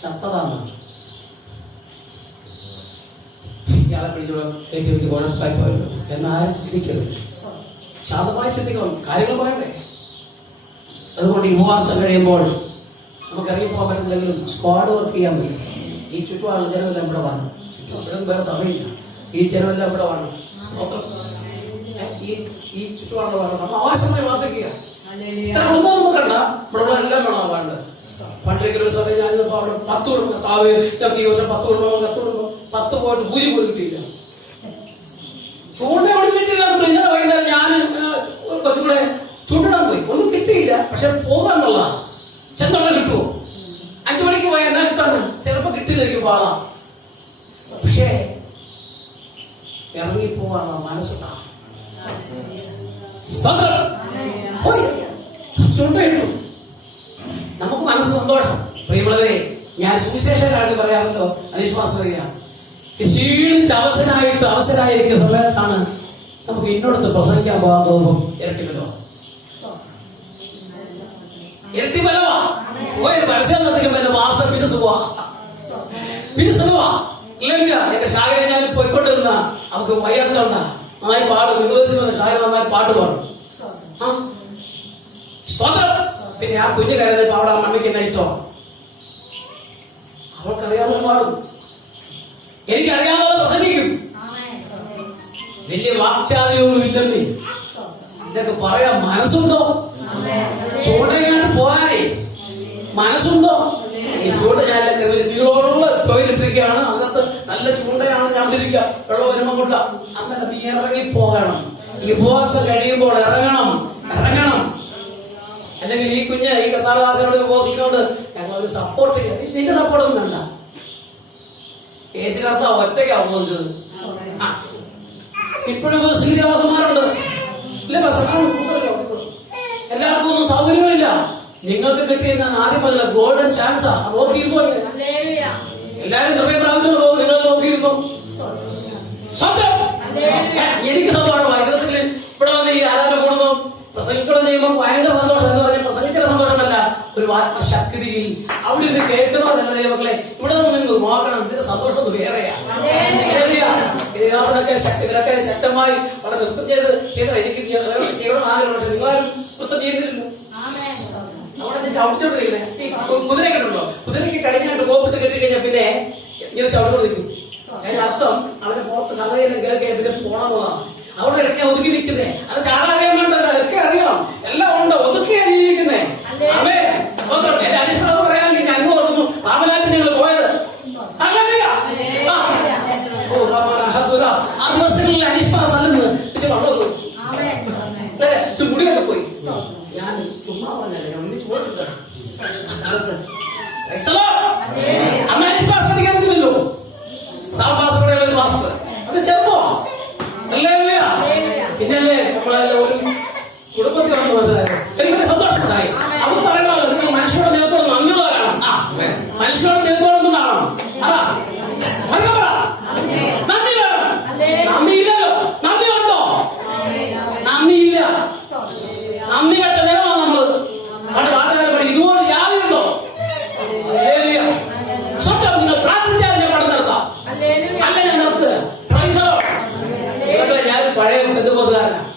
ചത്തതാണ്. ഇയാളെ പിടിച്ചോ കയറ്റി വെച്ച് കുഴപ്പമായി പോയല്ലോ എന്നാരും ചിന്തിക്കരുത്. ശാന്തമായി ചിന്തിക്കണം, കാര്യങ്ങൾ പറയണ്ടേ. അതുകൊണ്ട് ഈ ഉപവാസം കഴിയുമ്പോൾ നമുക്ക് ഇറങ്ങിപ്പോകാൻ പറ്റില്ലെങ്കിലും സ്ക്വാഡ് വർക്ക് ചെയ്യാൻ പറ്റും. ഈ ചുറ്റുപാടുള്ള ജനമെല്ലാം ഇവിടെ വരണം. ചുറ്റും വേറെ സമയമില്ല. ഈ ജനമെല്ലാം ഇവിടെ വരണം. ഈ ചുറ്റുപാടുള്ള വരണം. നമ്മൾ ആവശ്യമായി പ്രാർത്ഥിക്കുക. ഇത്ര കുടുംബം നമുക്കണ്ട, ഇവിടെ എല്ലാം വേണം വേണ്ടത്. പണ്ടൊരിക്കലും ഒരു സമയം ഞാനിപ്പോ അവിടെ 10 കുടുംബം താവേ ഞങ്ങൾക്ക് ഈ വർഷം 10 കുടുംബം 10 പോയിട്ട് കൂലി പോലും കിട്ടിയില്ല. ചൂണ്ട അവിടെ കിട്ടിയില്ല. ഇന്നലെ വൈകുന്നേരം ഞാൻ കുറച്ചുകൂടെ ചൂണ്ടിടാൻ പോയി, ഒന്നും കിട്ടിയില്ല. പക്ഷെ പോകാന്നുള്ള ചെന്നുള്ള കിട്ടുമോ? 5 മണിക്ക് പോയാൽ എന്നാ കിട്ടാണ്? ചിലപ്പോ കിട്ടി കഴിക്കും പാളാം. പക്ഷേ ഇറങ്ങിപ്പോവാനുള്ള മനസ്സുണ്ടാണ്. പോയി ചൂണ്ടയിട്ടു. നമുക്ക് മനസ്സ് സന്തോഷം. പ്രിയമുള്ളവരെ, ഞാൻ സുവിശേഷക്കാരോട് പറയാമല്ലോ, അവിശ്വാസം അറിയാം. ക്ഷീണിച്ച് അവസരായിരിക്കുന്ന സമയത്താണ് നമുക്ക് ഇന്നോടത്ത് പ്രസംഗിക്കാൻ പോകാൻ തോന്നും. ഇരട്ടി ബലവാ. പോയൊരു പരസ്യം നടത്തിക്കുമ്പോ എന്റെ മാസം പിന്നെ സുഖമാ ഇല്ലെങ്കിൽ എന്റെ ശാഖര ഞാൻ പോയിക്കൊണ്ടിരുന്ന നമുക്ക് വയ്യാത്തണ്ട നന്നായി പാടും. യൂണിവേഴ്സിറ്റി ശാഖര നന്നായി പാട്ട് പാടും. സ്വന്തം പിന്നെ ആ കുഞ്ഞു കരുതപ്പോ അവിടെ അമ്മയ്ക്ക് എന്നെ ഇഷ്ടമാണ്. അവൾക്കറിയാവുന്ന പാടും, എനിക്കറിയാവുന്ന പ്രസംഗിക്കും. വലിയ വാക്ചാതിയൊന്നും ഇല്ലെന്നേ. ഇതൊക്കെ പറയാൻ മനസ്സുണ്ടോ? ചൂണ്ടയായിട്ട് പോകാനേ മനസ്സുണ്ടോ? ഈ ചൂണ്ട ഞാൻ നീളമുള്ള തൊഴിലിട്ടിരിക്കുകയാണ്. അകത്ത് നല്ല ചൂണ്ടയാണ് ഞാൻ ഇട്ടിരിക്കുക. വെള്ളം വരുമ്പോ കൊണ്ട അങ്ങനെ നീ ഇറങ്ങി പോകണം. ഈ ഉപവാസം കഴിയുമ്പോൾ ഇറങ്ങണം. അല്ലെങ്കിൽ ഈ കുഞ്ഞ് ഈ കഥാദാസനോട് ഉപവസിക്കുന്നോണ്ട് ഞങ്ങളൊരു സപ്പോർട്ട് ചെയ്യാം. നിന്റെ സപ്പോർട്ടൊന്നും വേണ്ട. കേസ് കർത്താവ് ഒറ്റയ്ക്കാ ഉപവസിച്ചത്. ഇപ്പോഴും ശ്രീനിവാസന്മാരുണ്ട്. ഇല്ല, എല്ലാവർക്കും ഒന്നും സൗകര്യങ്ങളില്ല. നിങ്ങൾക്ക് കിട്ടിയ ഞാൻ ആദ്യം പറഞ്ഞ ഗോൾഡൻ ചാൻസാ. നോക്കിയിരുന്നോ? എല്ലാരും കൃപയെ പ്രാപിച്ചോണ്ട് പോകും. നിങ്ങൾ നോക്കിയിരുന്നു. എനിക്ക് സന്തോഷം. വൈദ്യസിൽ ഇവിടെ വന്ന് ഈ ആരാധന കൂടുന്നു, പ്രസംഗിക്കണം ചെയ്യുമ്പോൾ ഭയങ്കര സന്തോഷം. എന്ന് പറഞ്ഞാൽ പ്രസംഗിച്ചിട്ട് സന്തോഷമല്ല, ഒരു ആത്മശക്തിയിൽ അവിടെ നിന്ന് കേൾക്കണമെന്നല്ല ദൈവമക്കളെ. ഇവിടെ നിന്ന് നിങ്ങൾ നോക്കണം. ഇതിന്റെ സന്തോഷം ഒന്ന് വേറെയാ. ഇവരൊക്കെ ശക്തമായി അവിടെ നൃത്തം ചെയ്ത് എനിക്ക് ചെയ്യണം ആഗ്രഹം. പക്ഷെ നിങ്ങളാരും നൃത്തം ചെയ്തിരുന്നു. അവിടെ ചവിട്ടിച്ചോണ്ട് നിൽക്കുന്നത് ഈ കുതിര കണ്ടുണ്ടോ? കുതിരയ്ക്ക് കടിഞ്ഞായിട്ട് കോപ്പിട്ട് കെട്ടിക്കഴിഞ്ഞാൽ പിന്നെ ഇങ്ങനെ ചവിട്ടോട് നിൽക്കും. അതിന്റെ അർത്ഥം അവന്റെ പുറത്ത് സംഗതിയെല്ലാം കേൾക്കാൻ പിന്നെ പോണമെന്നുള്ളതാണ്. അവിടെ ഇടയ്ക്ക് ഒതുക്കി നിൽക്കുന്നേ. അത് ചാടാറിയാൻ വേണ്ടല്ല, അതൊക്കെ അറിയാം. എല്ലാം ഉണ്ട്, ഒതുക്കിയാണ് ജീവിക്കുന്നേ. അവേ സ്വന്തം എന്റെ അനുഷ്ഠാനം പറയാൻ നീ അനുഭവം ഓർക്കുന്നു. പാപനായിട്ട് നിങ്ങൾ പോയത് അങ്ങനെയാ. ആ ദിവസങ്ങളിൽ അനുഷ്ഠാസം അല്ലെന്ന് വെള്ളം വെച്ചു മുടിയൊക്കെ പോയി. ഞാൻ ചുമ്മാ പറഞ്ഞല്ലേ, ഞാൻ ചോദിച്ചിട്ടാണ് ആ കാലത്ത്. സത്യമാണെന്ന് മനസ്സിലായത്. എനിക്ക് സന്തോഷമുണ്ടായി. അവർ പറയുന്നത് നിങ്ങൾ മനുഷ്യരോട് നിൽക്കണം നന്ദിയുള്ളവരാണ്. മനുഷ്യരോട് നിൽക്കണമെന്നാണോ? അതാ നന്ദി വേണം. നന്ദിയില്ലല്ലോ. നന്ദിയുണ്ടോ? നന്ദിയില്ല. നന്ദി കെട്ട ജനമാണ് നമ്മള്. പണ്ട് പാട്ടുകാർ പറയും ഇതുപോലെ ജാതിയുണ്ടോ? സ്വന്തം നിങ്ങൾ പ്രാർത്ഥിച്ചാൽ ഞാൻ പണം നിർത്താം. അല്ല ഞാൻ നിർത്തുക. ഞാൻ പഴയ ബന്ധുക്കോസുകാരനാണ്.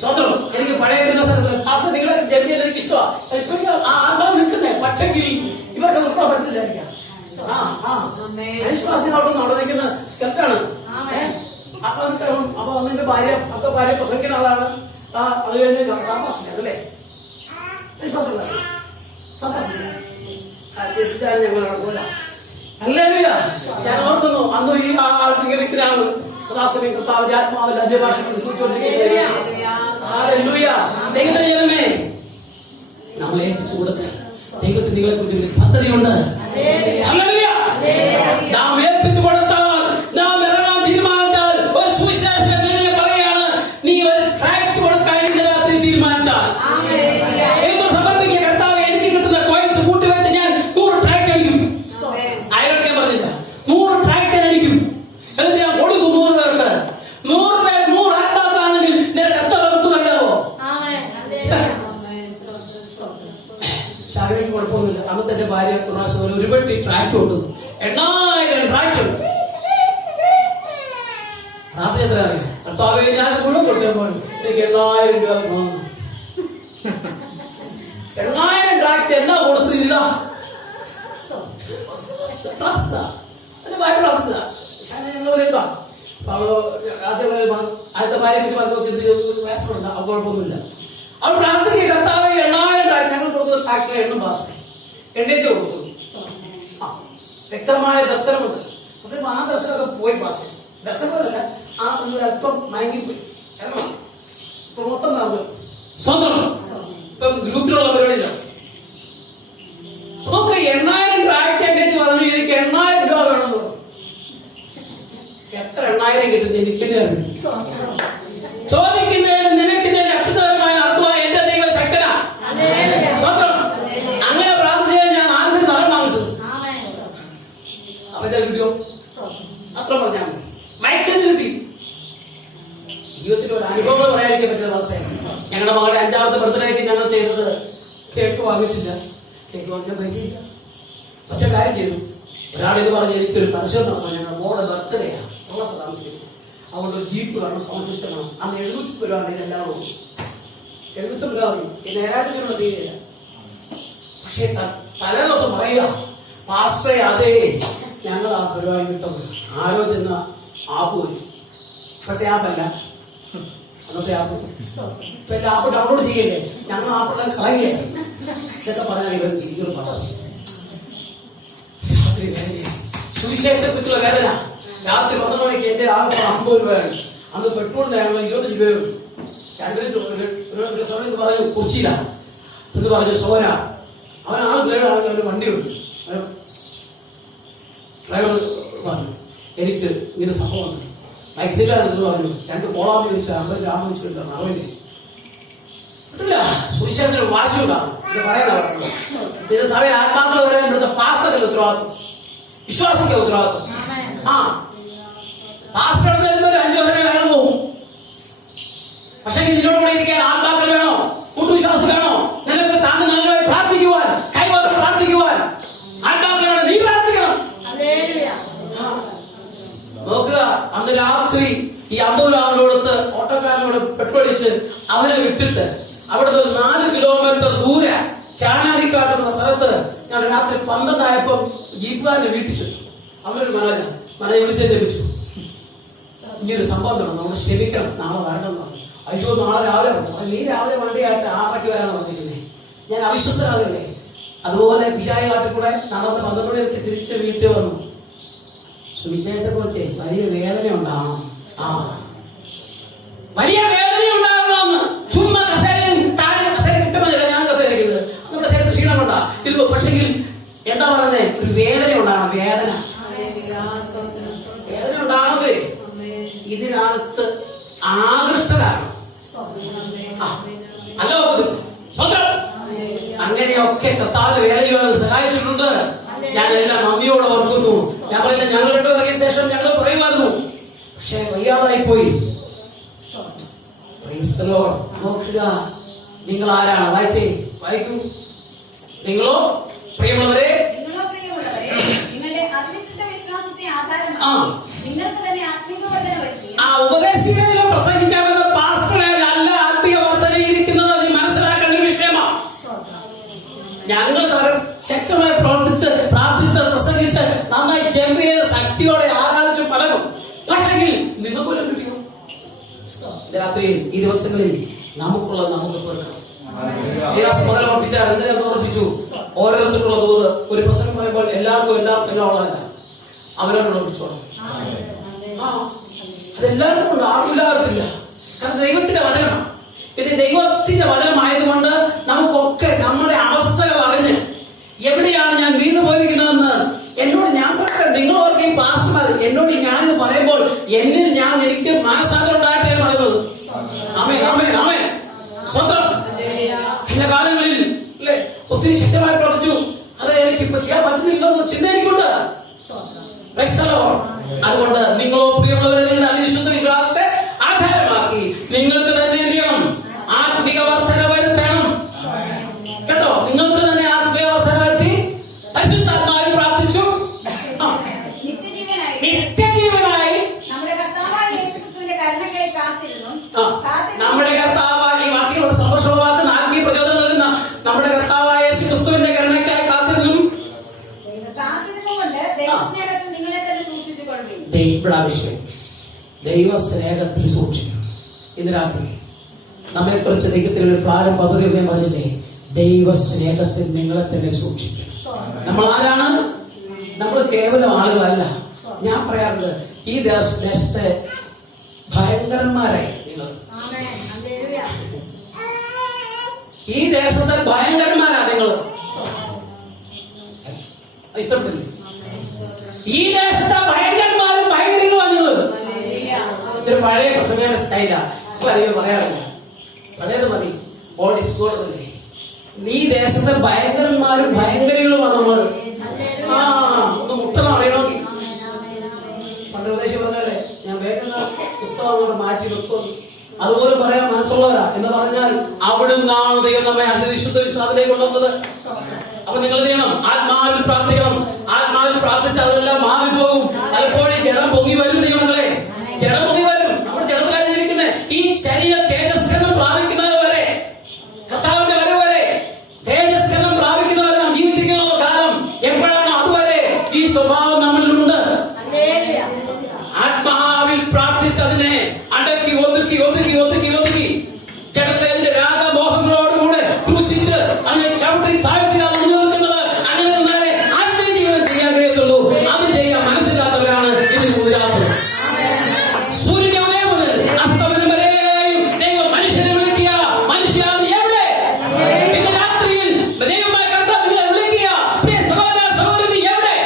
സ്വന്തം എനിക്ക് പഴയ ബന്ധുക്കോസുകാരൻ നിങ്ങളെ ജന്മിയത് എനിക്ക് ഇഷ്ടമാണ്. ആത്മാവ് നിൽക്കുന്നേ. പക്ഷെങ്കിൽ ഇവർക്ക് നിർത്താൻ പറ്റില്ല. വിശ്വാസികളോടൊന്നും അവിടെ നിൽക്കുന്ന സ്കെറ്റാണ്. അപ്പൊ അതിന്റെ ഭാര്യ പ്രസംഗിക്കുന്ന ആളാണ്. അത് കഴിഞ്ഞ് സംഭാഷണം അല്ലേ? വിശ്വാസം സംഭാഷണം ഞങ്ങൾ പോലെ അല്ലേ? ഞാൻ ഓർക്കുന്നു അന്ന് ഈ ആൾക്ക് ഇരിക്കുന്നതാണ് സദാസമയം കർത്താവിന്റെ ആത്മാവിൽ അന്യഭാഷ ദൈവമേ നമ്മളെ ഏൽപ്പിച്ചു കൊടുക്ക. ദൈവത്തിന് നിങ്ങളെ കുറിച്ച് ഒരു പദ്ധതിയുണ്ട്. നാം ഏൽപ്പിച്ചു കൊടുത്താൽ, നാം ഇറങ്ങാൻ തീരുമാനിച്ചാൽ, ഒരു സുവിശേഷം പറയാണ്, നീ ഒരു ട്രാക്ട് കൊടുക്കാൻ ഇന്ന് രാത്രി തീരുമാനിച്ചാൽ എന്ന് സമർപ്പിക്കുക. കർത്താവ് എനിക്ക് കിട്ടുന്ന കോയിൻസ് കൂട്ടിവെച്ച് ഞാൻ 100 ട്രാക്ട് അടിക്കും. അയാളോട് ഞാൻ പറഞ്ഞില്ല 100 ട്രാക്ട് അടിക്കും. എന്നിട്ട് ഞാൻ കൊടുക്കും 100 പേർക്ക്. 100 പേർ 100 ആത്മാക്കളാണെങ്കിൽ നിനക്ക് എത്ര പേർക്ക് അറിയാവോ? ശാരീരിക കുഴപ്പമൊന്നുമില്ല. അന്നത്തെ എന്റെ ഭാര്യ പ്രാവശ്യം ഒരു പെട്ടി ട്രാക്ട് കൊണ്ടുവന്നു. 8000 ട്രാക്ട് ഉണ്ട്. പ്രാർത്ഥന എത്ര അറിയാം? കർത്താവേ ഞാൻ മുഴുവൻ കൊടുത്തപ്പോൾ എനിക്ക് 8000 രൂപ 8000 ട്രാക്ട് എന്നാ കൊടുത്തില്ല. എന്റെ ഭാര്യ പ്രാർത്ഥിച്ച ആദ്യത്തെ ഭാര്യയെ കുറിച്ച് പറഞ്ഞു ചിന്തിച്ച് വേസമുണ്ട്. അപ്പൊ കുഴപ്പമൊന്നുമില്ല. അവൾ പ്രാർത്ഥിക്കുക. കർത്താവ് 8000 ട്രാക്ട് ഞങ്ങൾ കൊടുക്കുന്ന ട്രാക്ടിലെ എണ്ണം പാസ് എണ്ണേറ്റ് കൊടുത്തു. വ്യക്തമായ ദർശനമുണ്ട്. അത് ആ ദർശനമൊക്കെ പോയി പാസ്. ദർശനമല്ല, ആ അല്പം മയങ്ങിപ്പോയി. കാരണം ഇപ്പൊ മൊത്തം നടന്നു സ്വന്തം ഇപ്പം ഗ്രൂപ്പിലുള്ള പരിപാടിയിലാണ്. അതൊക്കെ 8000 ട്രാക്ട് എണ്ണേറ്റ് പറഞ്ഞു. എനിക്ക് 8000 രൂപ വേണമെന്ന് പറഞ്ഞു. എത്ര 8000 കിട്ടുന്നത് എനിക്ക് ചോദിക്കുന്നതിന് നിലയ്ക്കുന്നതിന് അത്യുത്തരമായ അർത്ഥമായ എന്റെ ദൈവം ശക്തനാണ്. സ്വന്തം അങ്ങനെ പ്രാർത്ഥിച്ചാൽ ഞാൻ ആദ്യം നടൻ വാങ്ങിച്ചത്. അപ്പൊ ഇതാ കിട്ടിയോ? അത്ര പറഞ്ഞാൽ മതി. മൈക്സിന് കിട്ടി. ജീവിതത്തിൽ ഒരു അനുഭവങ്ങൾ പറയാതിരിക്കാൻ പറ്റുന്ന അവസ്ഥയാണ്. ഞങ്ങളുടെ മകളുടെ 5ാമത്തെ ബർത്ത്ഡേക്ക് ഞങ്ങൾ ചെയ്തത് കേക്ക് വാങ്ങിച്ചില്ല. കേക്ക് വാങ്ങിക്കാൻ പൈസയില്ല. ഒറ്റ കാര്യം ചെയ്തു. ഒരാളിത് പറഞ്ഞ് എനിക്കൊരു പരസ്യം നടത്താം. ഞങ്ങളുടെ മോളുടെ ബർത്ത്ഡേയാണ്. ഉള്ളത്തെ താമസിക്കുന്നു. അതുകൊണ്ട് ഒരു ജീപ്പ് വേണം, സൗണ്ട് വേണം. അന്ന് 700 രൂപ എല്ലാം നോക്കി. 700 രൂപ മതി. പിന്നെ 7000 രൂപ തീരെയില്ല. പക്ഷേ തലേ ദിവസം പറയുക, പാസ്റ്ററെ അതേ ഞങ്ങൾ ആ പരിപാടി വിട്ടത് ആരോ ചെന്ന ആപ്പ് വെച്ചു. ഇപ്പോഴത്തെ ആപ്പല്ല, അന്നത്തെ ആപ്പ്. ഇപ്പൊ എന്റെ ആപ്പ് ഡൗൺലോഡ് ചെയ്യല്ലേ? ഞങ്ങൾ ആപ്പെല്ലാം കളയേ. ഇതൊക്കെ പറഞ്ഞാൽ ഇവർ ജീവിക്കുന്ന പാസ്റ്റർ രാത്രി വേദന, സുവിശേഷത്തെ കുറിച്ചുള്ള വേദന. രാത്രി 12 മണിക്ക് എന്റെ ആകെ 50 രൂപയാണ്. അന്ന് പെട്രോളിന് 25 രൂപയുള്ളൂ. 2 ലിറ്റർ സോന പറഞ്ഞു കുറിച്ചില്ല എന്ന് പറഞ്ഞു. സോന അവൻ ആൾ പേരാണെങ്കിൽ ഒരു വണ്ടിയുണ്ട്. ഡ്രൈവർ പറഞ്ഞു എനിക്ക് ഇങ്ങനെ സംഭവമുണ്ട്. മൈക്സിലാണെന്ന് പറഞ്ഞു. 2 കോളാമി വെച്ച് 50 രാമ വെച്ച് കിട്ടണം. അവന് കിട്ടില്ല. സുവിശേഷത്തിന് വാശിയുണ്ടാകും. ഇത് പറയാനാണ്. ഇത് സഭയിൽ ആത്മാക്കൾ വരാൻ ഇവിടുത്തെ പാസ്റ്ററിന്റെ ഉത്തരവാദിത്വം, വിശ്വാസിന്റെ ഉത്തരവാദിത്വം. പാസ്റ്റർ ഒരു 5 വേണം പോകും. പക്ഷെ നിന്നോട് കൂടെ ഇരിക്കാൻ ആത്മാക്കൾ വേണോ? കൂട്ടുവിശ്വാസം വേണോ? നിനക്ക് താങ്കൾ നല്ലതായി പ്രാർത്ഥിക്കുവാൻ, കൈവച്ച് പ്രാർത്ഥിക്കുവാൻ ആത്മാക്കൾ വേണം. നീ പ്രാർത്ഥിക്കണം. നോക്കുക, അന്ന് രാത്രി ഈ 50 രൂപ കൊടുത്ത് ഓട്ടോക്കാരനോട് പെട്രോളിച്ച് അവനെ വിട്ടിട്ട് അവിടുന്ന് 4 കിലോമീറ്റർ ദൂരെ ചാനാരിക്കാട്ടുന്ന സ്ഥലത്ത് ഞാൻ രാത്രി 12 ആയപ്പം ജീപ്പുകാരനെ വീട്ടിൽ ചെന്നു. അവനൊരു മനയെ വിളിച്ചേ ലഭിച്ചു. ഇങ്ങനൊരു സംഭവം വേണം, നമ്മൾ ക്ഷമിക്കണം, നാളെ വരണം എന്ന് പറഞ്ഞു. അയ്യോ നാളെ രാവിലെ വന്നു. നീ രാവിലെ വണ്ടിയായിട്ട് 6 വരാന്ന് പറഞ്ഞിരിക്കുന്നേ. ഞാൻ അവിശ്വസ്തനാകല്ലേ? അതുപോലെ പിശാചി കാട്ടിൽ കൂടെ നടന്ന് 12 മണിക്ക് തിരിച്ച് വീട്ടിൽ വന്നു. സുവിശേഷത്തെ കുറിച്ച് വലിയ വേദന ഉണ്ടാവണം. വലിയ വേദന ഉണ്ടാകണമെന്ന്. ചുമ്മാ കസേരയും താഴെ കസേര കിട്ടുന്നില്ല. ഞാൻ കസേരക്കുന്നത് നമ്മുടെ ശരീരത്തിൽ ക്ഷീണം കൊണ്ടാ ഇല്ല. പക്ഷെങ്കിൽ എന്താ പറയുന്നത്? ഒരു വേദന ഉണ്ടാകണം. വേദന ഉണ്ടാകണമെങ്കിൽ ഇതിനകത്ത് ആകൃഷ്ടരാണ്. അല്ലോ സ്വന്തം അങ്ങനെയൊക്കെ കർത്താവിന്റെ വേലയിൽ സഹായിച്ചിട്ടുണ്ട്. ഞാനെല്ലാം നന്ദിയോടെ ഓർക്കുന്നു. ഞാൻ പറയില്ല, ഞങ്ങൾ രണ്ടും ഇറങ്ങിയ ശേഷം ഞങ്ങൾ പറയുമായിരുന്നു, പക്ഷെ വയ്യാതായി പോയി. നോക്കുക, നിങ്ങൾ ആരാണ്? വായിക്കൂ. നിങ്ങളോ പ്രിയമുള്ളവരെ, നിങ്ങളുടെ അതിവിശുദ്ധ വിശ്വാസത്തെ ആധാരമാക്കി നിങ്ങൾക്ക് തന്നെ ആത്മീയ വർധന വരുത്തി. ആ ഉപദേശികളിലും പ്രസംഗിക്കാവുന്ന പാസ്റ്ററിൽ അല്ല ആത്മീയ വർധനയിരിക്കുന്നത്. നീ മനസ്സിലാക്കേണ്ട ഒരു വിഷയമാണ്. ഞങ്ങൾ ശക്തമായി പ്രാർത്ഥിച്ച് പ്രസംഗിച്ച് നന്നായി ജമ്പ് ചെയ്ത് ശക്തിയോടെ ആരാധിച്ച് പടകും. പക്ഷെങ്കിൽ നിങ്ങൾ പോലും കിട്ടിയോ? രാത്രിയിൽ ഈ ദിവസങ്ങളിൽ നമുക്കുള്ളത് നമുക്ക് പേർക്കണം. മകൻ ഓർപ്പിച്ചാൽ എന്തിനാ ഓർപ്പിച്ചു? ഓരോരുത്തർക്കുള്ള തോത്. ഒരു പ്രസംഗം പറയുമ്പോൾ എല്ലാവർക്കും എല്ലാം ഉള്ളതല്ല, അവരോട് ഓർപ്പിച്ചോളാം. അതെല്ലാവർക്കും ഉണ്ട്, ആർക്കില്ലാവർക്കില്ല. കാരണം ദൈവത്തിന്റെ വചനമാണ് ഇത്. ദൈവത്തിന്റെ വചനമായതുകൊണ്ട് നമുക്കൊക്കെ നമ്മുടെ അവസ്ഥകൾ അറിഞ്ഞ് എവിടെയാണ് ഞാൻ വീണു പോയിരിക്കുന്നതെന്ന് എന്നോട് ഞാൻ പറയട്ടെ. നിങ്ങൾ ഓർക്കും പാസ്റ്റർമാർ എന്നോട് ഞാൻ പറയുമ്പോൾ എനിക്ക് മനസ്സാന്തരം ഉണ്ടായിട്ടേ പറയുന്നത്. ആമേൻ, ആമേൻ, ആമേൻ. സ്വന്തം കഴിഞ്ഞ കാലങ്ങളിൽ അല്ലെ ഒത്തിരി ശക്തമായി പ്രവർത്തിച്ചു. അത് എനിക്ക് ഇപ്പൊ ചെയ്യാൻ പറ്റുന്നില്ലോ എന്ന് ചിന്ത എനിക്കുണ്ട്. അതുകൊണ്ട് നിങ്ങളോ പ്രിയമുള്ളവരെ, നിങ്ങളുടെ അതിവിശുദ്ധ വിശ്വാസത്തെ ആധാരമാക്കി നിങ്ങൾക്ക് തന്നെ എന്ത് ചെയ്യണം? ആത്മിക വർധന വരുത്തണം. കേട്ടോ? നിങ്ങൾക്ക് തന്നെ ആത്മിക വർധന വരുത്തി പരിശുദ്ധാത്മാവിൽ പ്രാർത്ഥിച്ചു നിത്യജീവനായി നമ്മുടെ കർത്താവായ ഈ വാക്യങ്ങളുടെ സന്തോഷമുള്ളവാക്കുന്ന ആത്മീയ പ്രചോദനം നൽകുന്ന നമ്മുടെ കർത്താവായ യേശുക്രിസ്തുവിന്റെ കരുണയ്ക്കായി കാത്തിരുന്നും ദൈവസ്നേഹത്തിൽ സൂക്ഷിക്കും. ഇന്ന് രാത്രി നമ്മെക്കുറിച്ച് ദൈവത്തിന് ഒരു പ്ലാനും പദ്ധതി ഞാൻ പറഞ്ഞില്ലേ? ദൈവസ്നേഹത്തിൽ നിങ്ങളെ തന്നെ സൂക്ഷിക്കും. നമ്മൾ ആരാണ്? നമ്മൾ കേവലം ആളുകളല്ല. ഞാൻ പറയാറുണ്ട്, ഈ ദേശത്തെ ഭയങ്കരന്മാരായി നിങ്ങൾ. ഈ ദേശത്തെ ഭയങ്കരന്മാരാ നിങ്ങൾ. ഇഷ്ടപ്പെട്ടില്ല? ഈ ദേശത്തെ ഭയങ്കരന്മാരും ഭയങ്കരങ്ങളുമാണ് നിങ്ങൾ. ഇതൊരു പഴയ പ്രസംഗ സ്റ്റൈലാ. ഇപ്പൊ അധികം പറയാറില്ല. പഴയത് മതി. ഓൾഡ് ഈസ് ഗോൾഡ് അല്ലേ? ഈ ദേശത്തെ ഭയങ്കരന്മാരും ഭയങ്കരങ്ങളുമാണ് നമ്മള്. ഒന്ന് മുട്ടണം അറിയണമെങ്കിൽ. പണ്ട് ഉപദേശി പറഞ്ഞാലേ, ഞാൻ വേണ്ടുന്ന പുസ്തകം മാറ്റി വെക്കും, അതുപോലെ പറയാൻ മനസ്സുള്ളവരാ എന്ന് പറഞ്ഞാൽ അവിടുന്നാണ് ദൈവം നമ്മെ അതിവിശുദ്ധ വിശ്വാസത്തിലേക്ക് കൊണ്ടുവന്നത്. അപ്പൊ നിങ്ങൾ ചെയ്യണം, ആത്മാവിൽ പ്രാർത്ഥിക്കണം. ആത്മാവിൽ പ്രാർത്ഥിച്ച് അതെല്ലാം മാറിപ്പോകും. പലപ്പോഴും ജഡം പൊങ്ങി വരും. ദൈവങ്ങളെ, ജഡം പൊങ്ങി വരും. നമ്മൾ ജഡത്തിലായി ജീവിക്കുന്നത്. ഈ ശരീര തേജസ്കരണം പ്രാപിക്കുന്നത് വരെ, കർത്താവിന്റെ വരവ് വരെ തേജസ്കരണം പ്രാപിക്കുന്നവരെ നാം ജീവിച്ചിരിക്കുന്ന കാലം എപ്പോഴാണോ അതുവരെ ഈ സ്വഭാവം നമ്മളിലുണ്ട്. ആത്മാവിൽ പ്രാർത്ഥിച്ചതിനെ അടക്കി ഒതുക്കി ഒതുക്കി ഒതുക്കി ഒതുക്കി ജഡത്തിന്റെ രാഗമോഹങ്ങളോടുകൂടെ ക്രൂശിച്ച് അങ്ങനെ ചവിട്ടി താഴ്ത്തി നിൽക്കുന്നത്. അങ്ങനെ നിന്നാലേ ആത്മീയ ജീവിതം ചെയ്യാൻ കഴിയത്തുള്ളൂ. അത് ചെയ്യാൻ മനസ്സിലാത്തവരാണ് ഇതിന് മുതിരാത്തത്. സൂര്യന്റെ ഉദയം മുതൽ അസ്തമനം വരെയും ദൈവം മനുഷ്യനെ വിളിക്കുക. മനുഷ്യ എവിടെ? പിന്നെ രാത്രിയിൽ ദൈവമായ കർത്താവ് നിങ്ങളെ വിളിക്കുക. പ്രിയ സഹോദര സഹോദരൻ എവിടെ?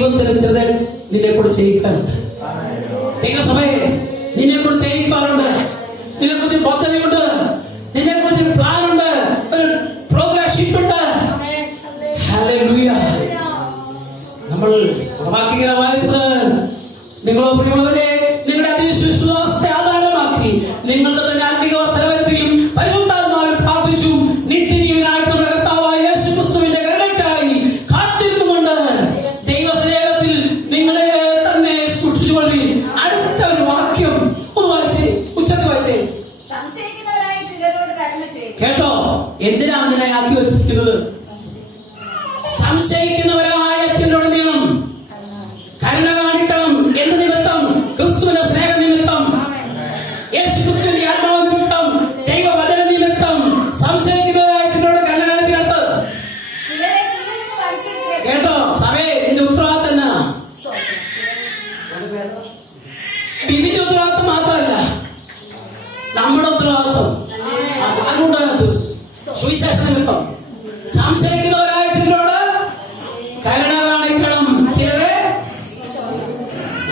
ദൈവത്തിന് ചിലത് നിന്നെ കൂടെ ചെയ്യിക്കാനുണ്ട്. ദൈവസഭയെ നിന്നെ കൂടെ ചെയ്യിക്കാനുണ്ട്. നിന്നെ കുറിച്ച് പദ്ധതിയുണ്ട്, നിന്നെ കുറിച്ച് പ്ലാൻ ഉണ്ട്, ഒരു പ്രോഗ്രാം ഷീറ്റ് ഉണ്ട്. ഹല്ലേലൂയ. നമ്മൾ വാക്യങ്ങളെ വായിച്ചത്, നിങ്ങളോ പ്രിയമുള്ളവരെ നിങ്ങളുടെ അതിവിശ്വാസത്തെ ആധാരമാക്കി നിങ്ങളുടെ തന്നെ ആത്മീക വർധന വരുത്തുകയും പരിശുദ്ധാത്മാവിൽ പ്രാർത്ഥിച്ചു നിത്യജീവനായിട്ടുള്ള കർത്താവായ യേശുക്രിസ്തുവിന്റെ കരുണയ്ക്കായി കാത്തിരുന്നുകൊണ്ട് ദൈവസ്നേഹത്തിൽ നിങ്ങളെ തന്നെ സൂക്ഷിച്ചുകൊള്ളുകയും. അടുത്ത ഒരു വാക്യം ഒന്ന് വായിച്ചേ, ഉച്ചത്തിൽ വായിച്ചേ. സംശയിക്കുന്നവരായ ചിലരോട് കരുണ ചെയ്യും. കേട്ടോ, എന്തിനാ അങ്ങനെ ആക്കി വെച്ചിരിക്കുന്നത്? സംശയിക്കുന്നവരായ ചിലരോട് നീളം കരുണ കാണിക്കണം. എന്ത് നിമിത്തം? ക്രിസ്തുവിന്റെ സ്നേഹ നിമിത്തം, യേശു ക്രിസ്തുവിന്റെ ആത്മാവ് നിമിത്തം, ദൈവവചന നിമിത്തം സംശയിക്കുന്നവരായ ചിലരോട് കരുണ കാണിക്കരുത്. ചിലരെ ദൈവത്തിൽ നിന്ന് വലിച്ചെടുക്കരുത്. കേട്ടോ, സഭയെ ഇതിന്റെ ഉത്തരവാദിത്തം എന്നാ? ഇതിന്റെ ഉത്തരവാദിത്തം മാത്രമല്ല, നമ്മുടെ ഉത്തരവാദിത്തം. അതുകൊണ്ട് സുവിശേഷ നിമിത്തം സംശയിക്കുന്നവരായ ചിലരോട് കരുണ കാണിക്കണം. ചിലരെ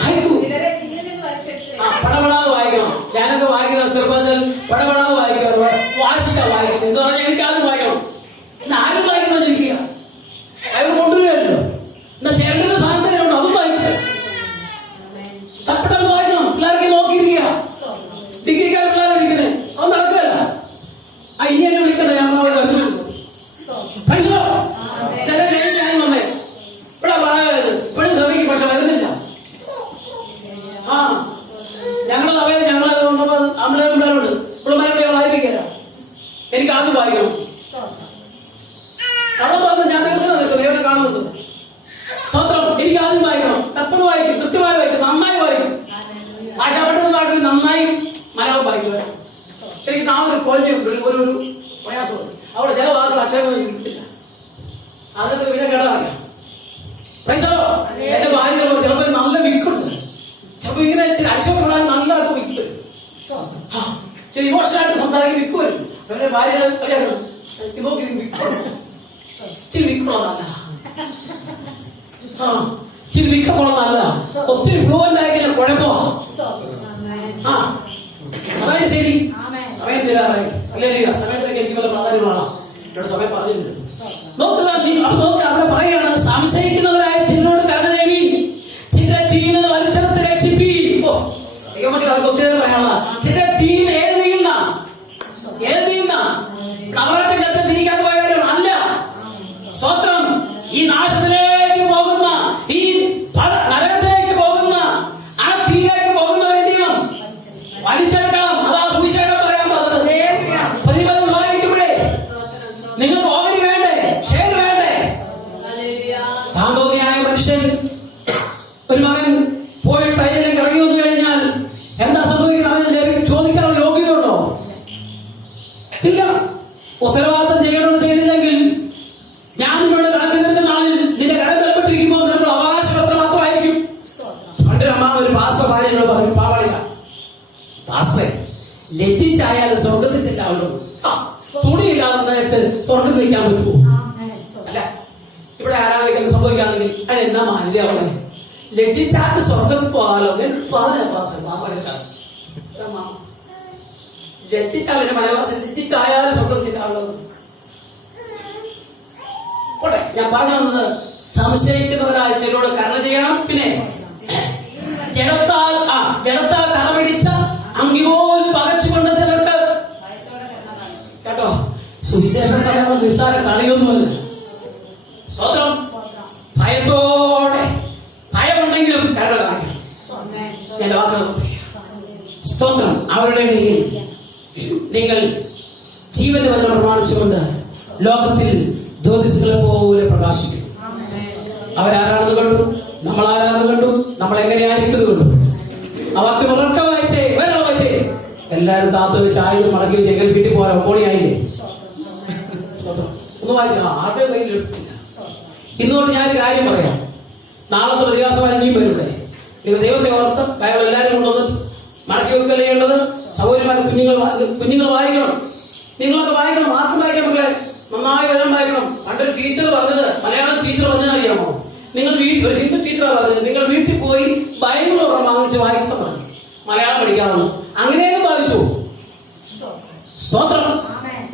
വായിക്കൂ. ചിലരെ ദൈവത്തിൽ നിന്ന് വലിച്ചെടുക്കരുത്. പടപടാതെ വായിക്കണം. ഞാനൊക്കെ വായിക്കുന്ന ചെറുപ്പത്തിൽ പടപടാതെ വായിക്കാം, വാശിക്കാ വായിക്കുന്നത്. എന്ന് പറഞ്ഞാൽ എനിക്ക് ആരും വായിക്കണം. ഇന്ന് ആരും വായിക്കുന്നതിരിക്കുക അവർ കൊണ്ടുവരുമല്ലോ. എന്നാ ചേട്ടന്റെ സാധനത്തിനുണ്ട്, അതും വായിക്കട്ടെ. തപ്പെട്ടെന്ന് വായിക്കണം. പിള്ളേർക്ക് നോക്കിയിരിക്കുക. ഡിഗ്രിക്കാർ പിള്ളേരിരിക്കുന്നത് അത് നടക്കുകയല്ല. ഇനി എന്നെ വിളിക്കണ്ട, ഞാൻ ഞാൻ വന്നേ ഇവിടെ പറയാത് ഇപ്പോഴും ശ്രമിക്കും, പക്ഷെ വരുന്നില്ല. ഞങ്ങളുടെ സഭയിൽ ഞങ്ങളെ പിള്ളേരുണ്ട്, പിള്ളമാരുടെ വായിപ്പിക്കില്ല. എനിക്ക് ആദ്യം വായിക്കണം. കള്ളം പറഞ്ഞ് ഞാൻ ദിവസം നിൽക്കും, ദൈവനെ കാണുന്നത്. സ്തോത്രം. എനിക്ക് ആദ്യം വായിക്കണം. തപ്പത് വായിക്കും, കൃത്യമായി വായിക്കും, നന്നായി വായിക്കും. ഭാഷാപഠന നാട്ടിൽ നന്നായി മലയാളം വായിക്കുക. എനിക്ക് നാളെ കോലയുണ്ട്, ഒരു പ്രയാസമുണ്ട്. അവിടെ ചില വാക്കുകൾ അക്ഷരങ്ങൾ കിട്ടില്ല. അതൊക്കെ പിന്നെ കേട്ടറിയാം. എന്റെ ഭാര്യ ചിലപ്പോൾ നല്ല വിക്കുണ്ട്. ചിലപ്പോ ഇങ്ങനെ ചില അശ്വപ്രകാരം നല്ല വിക്ക് വരും. ചില ഇമോഷണലായിട്ട് സംസാരിക്കാൻ വിക്ക് വരും. അവരുടെ ഭാര്യ കളിയാക്കണം, ഇതൊക്കെ വിക്കുണ്ട്. ചില വിക്കുള്ളതല്ല, ചില വിക്കുള്ളതല്ല. ഒത്തിരി ഫ്ലുവന്റ് ആയിരിക്കുന്ന കുഴപ്പമാ. അതായത് ശരി, സമയം തരാറായി. അല്ലേ, സമയത്തൊക്കെ എനിക്ക് വല്ല പ്രാധാന്യമുള്ള ഇവിടെ സമയം പറഞ്ഞിട്ടുണ്ട്. നോക്കുക, അവിടെ പറയുകയാണ്, സംശയിക്കുന്നവരായ ചിലരോട് കരുണ ചെയ്യുവിൻ, ചിലരെ തീയിൽ നിന്ന് വലിച്ചെടുത്ത് രക്ഷിപ്പീൻ. ദൈവമക്കൾ അവർക്ക് ഒത്തിരി പറയാനുള്ള ചില തീയിൽ ഏത് തീയുന്ന അവരുടെ ചത്ത തിരിക്കാതെ പോയാലും അല്ല. സ്തോത്രം. ഈ നാശത്തിലേക്ക് പോകുന്ന, ഈ നരകത്തിലേക്ക് പോകുന്ന, ആ തീയിലേക്ക് പോകുന്നവരെ ദൈവം വലിച്ചെടുക്കണം. അതാ സുവിശേഷം പറയാൻ പറഞ്ഞത്. പ്രതിഫലം വായിക്കുമ്പോഴേ നിങ്ങൾക്ക് ഓഹരി വേണ്ടേ, ഷെയർ വേണ്ടേ? താന്തോന്നിയായ മനുഷ്യൻ, ഒരു മകൻ പോയി ട്രെയിനിലേക്ക് ഇറങ്ങി വന്നു കഴിഞ്ഞാൽ എന്താ സംഭവിക്കുന്നത്? അവന് ചോദിക്കാനുള്ള യോഗ്യതയുണ്ടോ? ഇല്ല. ഉത്തരവാദിത്തം ചെയ്യണമെന്ന് ചെയ്തില്ലെങ്കിൽ ഞാൻ നിന്നോട് കണക്ക് നിൽക്കുന്ന ആളിൽ നിന്റെ കരം ബലപ്പെട്ടിരിക്കുമ്പോൾ നിനക്കുള്ള അവകാശപത്രം മാത്രമായിരിക്കും. പണ്ടൊരു അമ്മ ഒരു പാസ്റ്റർ ഭാര്യയോട് പറഞ്ഞു, പാവളിയ പാസ്റ്ററെ, ലജ്ജിച്ചായാൽ സ്വർഗത്തിൽ ചെല്ലാവുള്ളൂ. തുണിയില്ലാതെ വെച്ച് സ്വർഗത്തിൽ നിൽക്കാൻ പറ്റുമോ? അല്ല, ഇവിടെ ആരാധന സംഭവിക്കുകയാണെങ്കിൽ അതെന്താ മാന്യതയാവണേ? ലജ്ജിച്ചാക്ക് സ്വർഗത്തിൽ പോകാമല്ലോ. ലജ്ജിച്ചാൽ എന്റെ മലയാള ലജ്ജിച്ചായാലും സ്വർഗത്തിലാവുള്ളൂ. പോട്ടെ, ഞാൻ പറഞ്ഞു വന്നത് സംശയിക്കുന്നവരായ ചിലരോട് കരുണ ചെയ്യണം. പിന്നെ ജഡത്താൽ കറ പിടിച്ച അങ്കിപോൽ പകച്ചുകൊണ്ട് ചിലർക്ക്, കേട്ടോ, സുവിശേഷം പറയുന്ന നിസ്സാര കളിയൊന്നുമല്ല. സ്വതന്ത്രം. ഭയത്തോടെ, ഭയമുണ്ടെങ്കിലും കരുണ കാണിക്കണം. ഞാൻ വാക്കുകൾ സ്തോത്രം. അവരുടെ ഇടയിൽ നിങ്ങൾ ജീവന്റെ വചനം പ്രമാണിച്ചുകൊണ്ട് ലോകത്തിൽ ജ്യോതിസുകളെ പോലെ പ്രകാശിക്കും. അവരാരാണെന്ന് കണ്ടു, നമ്മൾ ആരാണെന്ന് കണ്ടു, നമ്മൾ എങ്ങനെയായിരിക്കുന്നത് കണ്ടു. അവർക്ക് ഉറക്കം വായിച്ചേ, വേറെ വായിച്ചേ. എല്ലാരും താത്തു വെച്ച് ആയുധം മടക്കി വെച്ച് എങ്ങനെ വീട്ടിൽ പോരാ, മോളിയായില്ലേ? ഒന്ന് വായിച്ച ആരുടെ കയ്യിൽ എടുത്തില്ല. ഇന്നുകൊണ്ട് ഞാനൊരു കാര്യം പറയാം. നാളത്തെ പ്രതികാസമായി ഇനിയും വരൂടെ? നിങ്ങൾ ദൈവത്തെ ഓർത്ത് ബൈബിൾ എല്ലാവരും കൊണ്ടുവന്ന് മടക്കി വെക്കല്ലേ ചെയ്യേണ്ടത്. സൗകര്യമായ കുഞ്ഞുങ്ങൾ വായിക്കണം. നിങ്ങളൊക്കെ വായിക്കണം. ആർക്കും വായിക്കാൻ പറ്റില്ല, നന്നായി വചനം വായിക്കണം. പണ്ടൊരു ടീച്ചർ പറഞ്ഞത്, മലയാളം ടീച്ചർ പറഞ്ഞത് അറിയാമോ? നിങ്ങൾ വീട്ടിൽ ഒരു ഹിന്ദു ടീച്ചറാണ് പറഞ്ഞത്, നിങ്ങൾ വീട്ടിൽ പോയി ബൈബിൾ ഒരെണ്ണം വാങ്ങിച്ച് വായിക്കാൻ പറഞ്ഞു, മലയാളം പഠിക്കാമെന്ന്. അങ്ങനെയൊന്നും വായിച്ചു. സ്തോത്രം.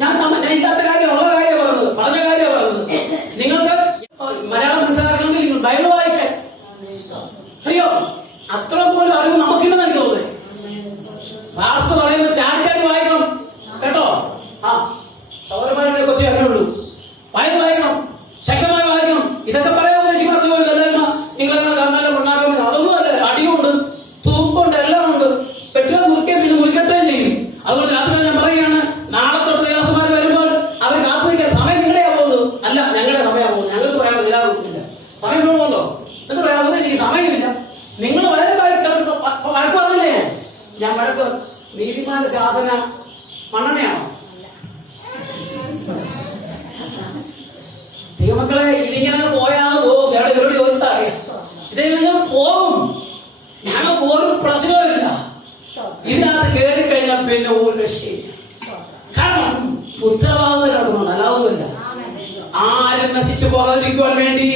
ഞാൻ ഇല്ലാത്ത കാര്യം ഉള്ള കാര്യം പറഞ്ഞത്, പറഞ്ഞ കാര്യം പറഞ്ഞത്. നിങ്ങൾക്ക് മലയാളം മനസ്സിലാക്കണമെങ്കിൽ നിങ്ങൾ ബൈബിൾ വായിക്കാൻ. അറിയോ, അത്ര പോലും അറിവ് നമുക്കില്ലെന്ന് എനിക്ക് തോന്നുന്നത്. പാസ്റ്റർ പറയുമ്പോൾ ചാടിക്കാരി വായിക്കണം കേട്ടോ. ആ സൗരന്മാരുടെ കൊച്ചി അറിയുള്ളൂ. ബൈബിൾ വായിക്കണം, ശക്തമായി വായിക്കണം. ഇതൊക്കെ പറയാൻ ഉദ്ദേശിക്കുന്ന എല്ലാവരും നിങ്ങളെ കർമ്മെല്ലാം ഉണ്ടാക്കാൻ. അതൊന്നും അല്ല, അടിയുണ്ട്, തൂക്കുണ്ട്, എല്ലാം ഉണ്ട്. പെട്ടുക മുറിക്കുക, പിന്നെ മുറിക്കട്ടെ ചെയ്യും. അതുകൊണ്ട് രാത്രി ഞാൻ പറയുകയാണ്, നാളെ തൊട്ട് ദേവസ്വന്മാർ വരുമ്പോൾ അവർ കാത്തു നിൽക്കാൻ സമയം നിങ്ങളുടെയാ പോകുന്നത്, അല്ല ഞങ്ങളുടെ സമയമാണ് പോകുന്നത്. ഞങ്ങൾക്ക് പറയാനുള്ള നിലാവുന്നില്ല, സമയം പോകുന്നുണ്ടോ എന്ന് പറയാൻ ഉദ്ദേശിക്കും. സമയമില്ല. നിങ്ങൾ വളരെ വഴക്ക് വന്നില്ലേ? ഞാൻ വഴക്ക് നീതിമാന്റെ ശാസന മണ്ണെണ്ണയാണോ? ദൈവമക്കളെ, ഇതിങ്ങനെ പോയാൽ പോകും. ഇവരോട് ചോദിച്ചാൽ അറിയാം, ഇതിങ്ങനെ പോകും. ഞങ്ങൾക്ക് ഒരു പ്രശ്നവുമില്ല. ഇതിനകത്ത് കയറി കഴിഞ്ഞാൽ പിന്നെ ഒരു രക്ഷയില്ല. കാരണം ഉത്തരവാദിത്വം കിടക്കുന്നുണ്ട്, അല്ലാതൊന്നുമില്ല. ആരും നശിച്ചു പോകാതിരിക്കുവാൻ വേണ്ടി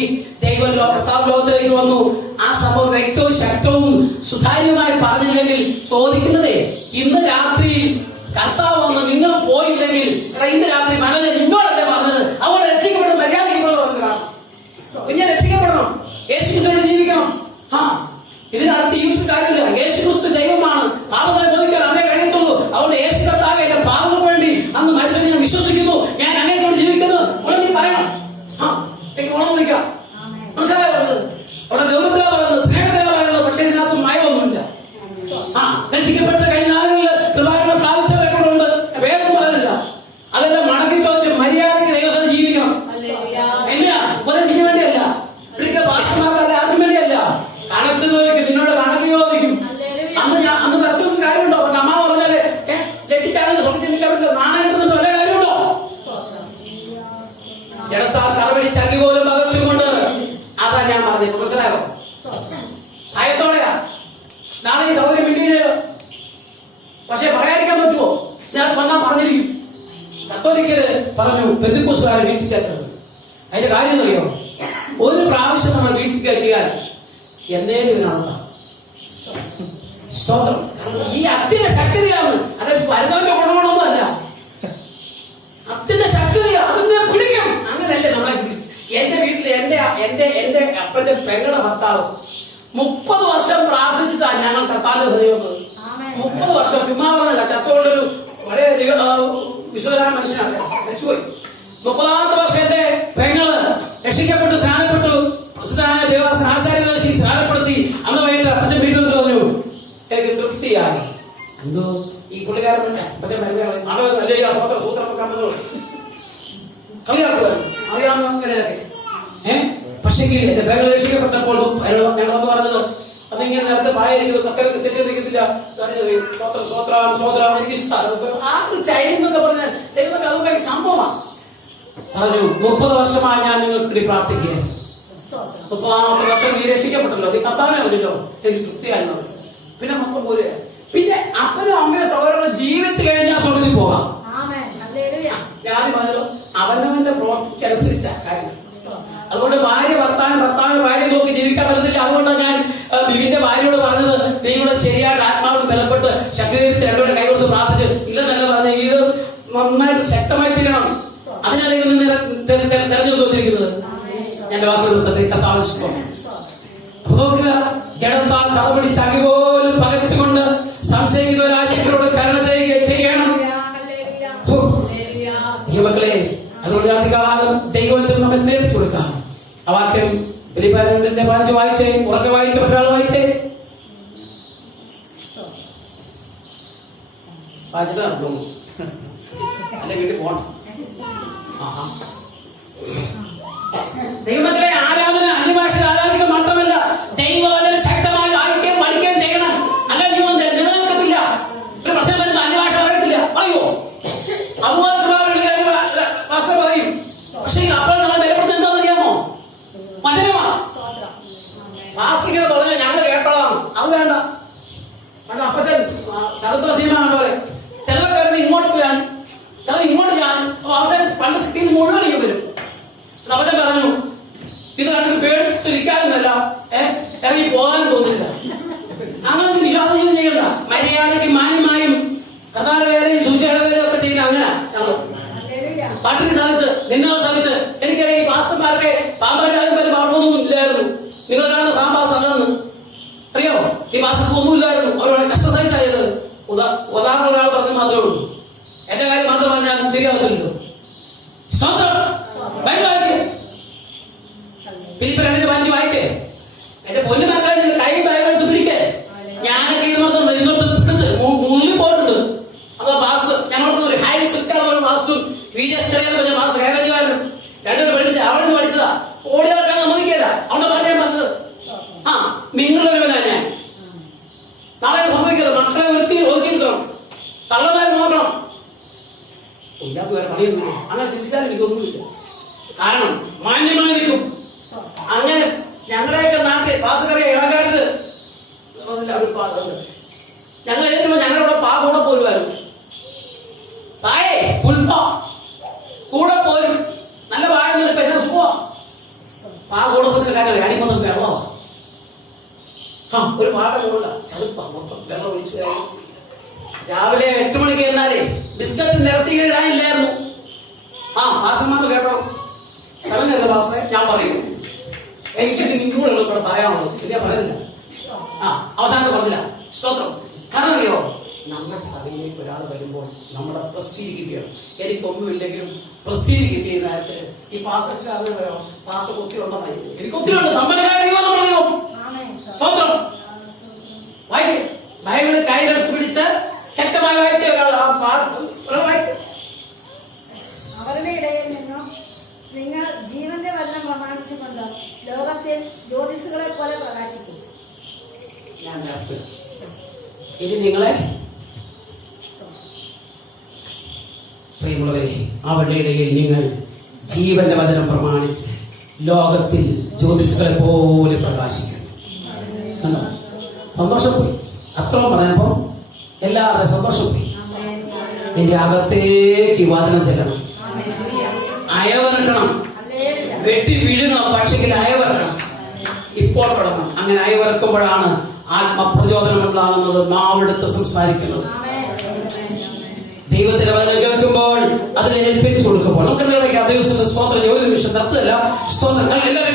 ദൈവം കർത്താവ് ലോകത്തിലേക്ക് വന്നു. ആ സംഭവം വ്യക്തവും ശക്തവും സുതാര്യമായി പറഞ്ഞില്ലെങ്കിൽ ചോദിക്കുന്നതേ, ഇന്ന് രാത്രി കർത്താവ് വന്ന് നിങ്ങൾ പോയില്ലെങ്കിൽ, ഇന്ന് രാത്രി മനോജൻ നിന്നോടല്ലേ പറഞ്ഞത്, അവിടെ രക്ഷിക്കപ്പെടണം, മര്യാദയ്ക്ക് പറഞ്ഞു കാണും. പിന്നെ രക്ഷിക്കപ്പെടണം, യേശുക്രിസ്തുവിനോട് ജീവിക്കണം. ആ ഇതിനടുത്ത് യൂത്ത് കാര്യമില്ല. യേശുക്രിസ്തു ദൈവമാണ്, പാപങ്ങളെ ബോധിക്കാൻ അവനെ കഴിയത്തുള്ളൂ. അതുകൊണ്ട് യേശു കർത്താവ് എന്റെ പാപങ്ങൾക്ക് വേണ്ടി അന്ന് മരിച്ചത് ഞാൻ വിശ്വസിക്കുന്നു, ഞാൻ അങ്ങനെയോട് ജീവിക്കുന്നു. നീ പറയണം, ആ എനിക്ക് ഓണം വിളിക്കാം. മനസ്സിലായോ പറഞ്ഞത്? അവിടെ ഗൗരവത്തിലാ പറയുന്നത്, സ്നേഹത്തിലാ പറയുന്നത്. പക്ഷെ ഇതിനകത്ത് മയമൊന്നുമില്ല. ആ രക്ഷിക്കപ്പെട്ട കഴിഞ്ഞ ആളുകളിൽ കൃപാകരണം പ്രാപിച്ചവരെ കൊണ്ടുണ്ട്, വേദം പറയുന്നില്ല. അതെല്ലാം മടക്കി ചോദിച്ച് മര്യാദയ്ക്ക് ദൈവസ്ഥലം ജീവിക്കണം. എന്തിനാ? ഉപദേശിക്കാൻ വേണ്ടിയല്ല, ഒരിക്കൽ പാസ്റ്റർമാർക്കല്ല, ആർക്കും വേണ്ടിയല്ല. കണക്ക് ചോദിക്കും, നിന്നോട് കണക്ക് ചോദിക്കും. അന്ന് പരസ്യം കാര്യമുണ്ടോ? പക്ഷെ അമ്മ പറഞ്ഞാല് ലഭിച്ചാണെങ്കിൽ സ്വന്തം നിൽക്കാൻ പറ്റില്ല, നാണയം കിട്ടുന്നിട്ട് വല്ല കാര്യമുണ്ടോ? ജനത്താൽ കറവടി ചങ്ങി പോലും പകച്ചുകൊണ്ട്, അതാ ഞാൻ പറഞ്ഞത്. മനസ്സിലായോ? ഭയത്തോടെയാ. നാളെ ഈ സൗകര്യം വേണ്ടിയില്ലല്ലോ. പക്ഷെ പറയാതിരിക്കാൻ പറ്റുമോ? ഞാൻ വന്നാൽ പറഞ്ഞിരിക്കും. കത്തോലിക്കര് പറഞ്ഞു പെന്തക്കോസ്തുകാരെ വീട്ടിൽ കയറ്റുന്നത്. അതിന്റെ കാര്യം എന്നറിയോ? ഒരു പ്രാവശ്യം നമ്മൾ വീട്ടിൽ കയറ്റിയാൽ എന്നേലും ഇതിനകത്താണ്. സ്തോത്രം. ഈ അത്തിന്റെ ശക്തിയാണ്, അത് വരുന്നവന്റെ ഗുണങ്ങളൊന്നും അല്ല. അത്തിന്റെ ശക്തിയാ, അതിനെ പിടിക്കും. അങ്ങനെയല്ലേ നമ്മളെ പിടിച്ചു. എന്റെ വീട്ടിൽ എന്റെ അപ്പന്റെ പെങ്ങളുടെ ഭർത്താവ് 30 വർഷം പ്രാർത്ഥിച്ചിട്ടാണ് ഞങ്ങൾ കർത്താവ് ഹൃദയവന്നത്. 30 വർഷം ചുമ്മാവല്ല, ചത്തോണ്ടൊരു വളരെ വിശ്വതരായ മനുഷ്യനാണ്, മരിച്ചുപോയി. 30ാമത്തെ വർഷം എന്റെ പെങ്ങള് രക്ഷിക്കപ്പെട്ടു, സ്നാനപ്പെട്ടു, പ്രസിദ്ധമായ ദേവാസന ആശാരി സ്നാനപ്പെടുത്തി. അന്ന് വൈകിട്ട് അപ്പച്ചൻ വീട്ടിൽ പറഞ്ഞു, എനിക്ക് തൃപ്തിയായി. എന്തോ ഈ പുള്ളിക്കാരൻ അപ്പച്ചൻ നല്ല സൂത്രം വെക്കാൻ കളിയാക്കുവാൻ അറിയാമോ? അങ്ങനെയൊക്കെ പക്ഷേ എന്റെ ബാഗിൽ രക്ഷിക്കപ്പെട്ടപ്പോൾ ഞങ്ങളെന്ന് പറഞ്ഞത് അതിങ്ങനെ നേരത്തെ പായിരിക്കുന്നത്, കസരത്ത് സെറ്റ് ചെയ്തിരിക്കത്തില്ല. സ്വോത്രം എനിക്ക് ഇഷ്ടമാണ്. ആ ചൈനൊക്കെ പറഞ്ഞാൽ ദൈവത്തെ അതൊക്കെ സംഭവമാണ്. പറഞ്ഞു 30 വർഷമായി ഞാൻ നിങ്ങൾക്ക് വേണ്ടി പ്രാർത്ഥിക്കുകയായിരുന്നു. 30ാമത്തെ വർഷം നീ രക്ഷിക്കപ്പെട്ടല്ലോ, നീ കർത്താവിനെ വരില്ലോ, എനിക്ക് തൃപ്തിയായിരുന്നു. പിന്നെ മൊത്തം പോരുക. പിന്നെ അപ്പനും അമ്മയും സഹോദരങ്ങളും ജീവിച്ചു കഴിഞ്ഞാൽ സ്വർഗ്ഗത്തിൽ പോകാം. ഞാൻ ആദ്യം പറഞ്ഞല്ലോ, അവനവന്റെ പ്രവൃത്തിക്ക് അനുസരിച്ച കാര്യം. അതുകൊണ്ട് ഭർത്താവിന് ഭാര്യ നോക്കി ജീവിക്കാൻ പറ്റത്തില്ല. അതുകൊണ്ടാണ് ഞാൻ ബിബിന്റെ ഭാര്യയോട് പറഞ്ഞത്, ദൈവയുടെ ശരിയായിട്ട് ആത്മാവിന് ബലപ്പെട്ട് ശക്തീകരിച്ച് രണ്ടുപേരുടെ കൈ കൊടുത്ത് പ്രാർത്ഥിച്ച് ഇല്ലെന്നല്ല പറഞ്ഞ, ഇത് നന്നായിട്ട് ശക്തമായി തീരണം. അതിനാണ് ദൈവം തെരഞ്ഞെടുത്ത് വെച്ചിരിക്കുന്നത്. എന്റെ വാർത്ത കർത്താവ് നോക്കുക. ജഡത്താൽ കടപടി സഖി പോലും പകച്ചുകൊണ്ട് സംശയിക്കുന്ന രാജ്യങ്ങളോട് കരുണ ചെയ്യണം. മക്കളെ, അതുകൊണ്ട് രാത്രികാലം ദൈവത്തിൽ നമ്മൾ നേരിട്ട് കൊടുക്കാം. ആ വാക്യം ഫിലിപ്പിയർ 2:15 വായിച്ചേ, ഉറക്കെ വായിച്ച ഒരാൾ വായിച്ചേ. വായിച്ചതാണോ? അല്ലെ വീട്ടിൽ പോണം. ദൈവമക്കളെ, ആരാധന അന്യഭാഷയിൽ ആരാധിക്കുക മാത്രമല്ല, ദൈവവചന ശക്തമായി വായിക്കുകയും പഠിക്കുകയും ചെയ്യണം. അല്ല നിലനിൽക്കത്തില്ല. ഒരു പ്രശ്നം വരുമ്പോൾ അന്യഭാഷ പറയത്തില്ല, പറയോ? അതുപോലെ പറയും. പക്ഷേ അപ്പോൾ നമ്മൾ ബലപ്പെടുന്നത് എന്താണെന്ന് അറിയാമോ? മധുരമാണ്. പ്ലാസ്റ്റിക് പറഞ്ഞാൽ ഞങ്ങൾ കേട്ടോളാം, അത് വേണ്ട. പണ്ട് അപ്പച്ചൻ ചരിത്ര സിനിമ കണ്ട പോലെ ചിലത് വരുമ്പോ ഇങ്ങോട്ട് പോയാൻ, ചിലത് ഇങ്ങോട്ട് ഞാൻ അവസാനം പണ്ട് സ്ക്രീൻ മുഴുവൻ വരും. അപ്പച്ചൻ പറഞ്ഞു, ഇത് കണ്ടിട്ട് പേടിച്ചിരിക്കാൻ മര്യാദയ്ക്ക് മാന്യമായും കഥാ വേലയും സുശേഷ വേലയും ഒക്കെ ചെയ്യുന്ന അങ്ങനെ ഞങ്ങൾ പാട്ടിന് സാധിച്ച് നിങ്ങളെ സാധിച്ച് എനിക്കറിയാം. ഈ പാസ്റ്റർമാരൊക്കെ പാമ്പാറ്റാതെ പറ്റി പാടൊന്നും ഇല്ലായിരുന്നു. നിങ്ങൾ കാണുന്ന സാമ്പാസ് അല്ലെന്ന് അറിയോ? ഈ പാസ്റ്റർക്ക് ഒന്നുമില്ലായിരുന്നു. അവരുടെ കഷ്ടം സഹിച്ചായത് ഉദാഹരണം ഒരാൾ പറഞ്ഞു മാത്രമേ ഉള്ളൂ. എന്റെ കാര്യം മാത്രം പറഞ്ഞാൽ ശരിയാകത്തില്ലല്ലോ. സ്വന്തം ബൈബിൾ വായിക്കേ, ഫിലിപ്പ് 2:5 വായിക്കേ. എന്റെ പൊന്നു മക്കളെ കൈ ബൈബിൾ പിടിക്കേ. ഞാനൊക്കെ ഇരുന്നോട്ട് പിടിച്ച് മുള്ളിൽ പോയിട്ടുണ്ട്. അതോ പാസ്റ്റർ ഞങ്ങൾക്ക് ഒരു ഹൈ സ്ട്രിക്റ്റാണ് പാസ്റ്റർ വിജയസ്കറിയാന്ന് മാസ്റ്റർ ഹേരജുകാരനും രണ്ടുപേരും പഠിപ്പിച്ച അവിടെ നിന്ന് പഠിച്ചതാ. ഓടി നടക്കാൻ സമ്മതിക്കില്ല. അവിടെ പറയാൻ പറഞ്ഞത് നിങ്ങളൊരുവനാ ഞാൻ. നാളെ സംഭവിക്കരുത്. മക്കളെ ഒതുക്കി നിൽക്കണം, തള്ളമാരെ നോക്കണം. ഇല്ലാത്ത വേറെ പണിയൊന്നുമില്ല. അങ്ങനെ ചിന്തിച്ചാൽ എനിക്കൊന്നുമില്ല. കാരണം മാന്യമായി നിൽക്കും. അങ്ങനെ ഞങ്ങളുടെയൊക്കെ നാട്ടിൽ പാസക്കറിയ ഇളകാട്ട് ഞങ്ങൾ എഴുതുമ്പോ ഞങ്ങളുടെ പാ കൂടെ പോരുമായിരുന്നു. തായേ പുൽപ്പ കൂടെ പോരും. നല്ല പായൊന്നും ഇപ്പൊ എന്നെ സുഖ പാ കൂടെ പോകുന്ന കാര്യം അടിമൊന്നും വെള്ളോ ഒരു പാടെ കൂടില്ല. ചതുപ്പ മൊത്തം വെള്ളം ഒഴിച്ചു. രാവിലെ 8 മണിക്ക് എന്നാലേ ബിസ്ക്കറ്റ് നിരത്തിയിൽ ഇടാനില്ലായിരുന്നു. പാസ്റ്റർമാർക്ക് കേട്ടോ പറഞ്ഞല്ല പാസ്റ്ററെ, ഞാൻ പറയും എനിക്ക് നിങ്ങളോട് ഇവിടെ പറയാനുള്ളൂ. ഇത് ഞാൻ പറയുന്നില്ല. അവസാനത്തെ പറഞ്ഞില്ല. സ്തോത്രം. കാരണം അറിയോ, നമ്മുടെ സഭയിലേക്ക് ഒരാൾ വരുമ്പോൾ നമ്മുടെ പ്രസ്റ്റീജ് കീപ്പ് ചെയ്യണം. എനിക്കൊന്നുമില്ലെങ്കിലും പ്രസ്റ്റീജ് കീപ്പ് ചെയ്യുന്നതായിട്ട് ഈ പാസ്റ്റർക്ക് അത് പാസ്റ്റർ ഒത്തിരി ഉണ്ടെന്നായി. എനിക്കൊത്തിരി ഉണ്ട്. സമ്പന്നമായ ദൈവം പറഞ്ഞു. സ്തോത്രം. വായിക്കും. ബൈബിള് കയ്യിലെടുത്ത് പിടിച്ച് ശക്തമായി വായിച്ച ഒരാൾ വായിക്കും. അവരുടെ ഇടയിൽ നിന്നും നിങ്ങൾ ജീവന്റെ വചനം പ്രമാണിച്ചുകൊണ്ട് ലോകത്തിൽ ജ്യോതിസുകളെ പോലെ പ്രകാശിക്കും. ഞാൻ നേരത്തെ ഇനി നിങ്ങളെ പ്രിയമുള്ളവരെ, അവരുടെ ഇടയിൽ നിങ്ങൾ ജീവന്റെ വചനം പ്രമാണിച്ച് ലോകത്തിൽ ജ്യോതിസുകളെ പോലെ പ്രകാശിക്കണം. കണ്ടോ, സന്തോഷം പോയി. അത്രയും പറയുമ്പോ എല്ലാവരുടെയും സന്തോഷം പോയി. എന്റെ അകത്തേക്ക് ഈ വചനം ചെല്ലണം. അയവറക്കണം. വെട്ടി വീഴുന്ന പക്ഷെങ്കിൽ അയവറക്കണം. ഇപ്പോൾ പെടണം. അങ്ങനെ അയവറക്കുമ്പോഴാണ് ആത്മപ്രചോദനം ഉണ്ടാകുന്നത്, നാവെടുത്ത് സംസാരിക്കുന്നത്. ദൈവത്തിന്റെ വചനം കേൾക്കുമ്പോൾ അതിനെ ഏൽപ്പിച്ചു കൊടുക്കുമ്പോൾ നമുക്ക് ദൈവത്തിന്റെ സ്തോത്രം ഒരു നിമിഷം നിർത്തുകയല്ല. സ്തോത്രം എല്ലാവരും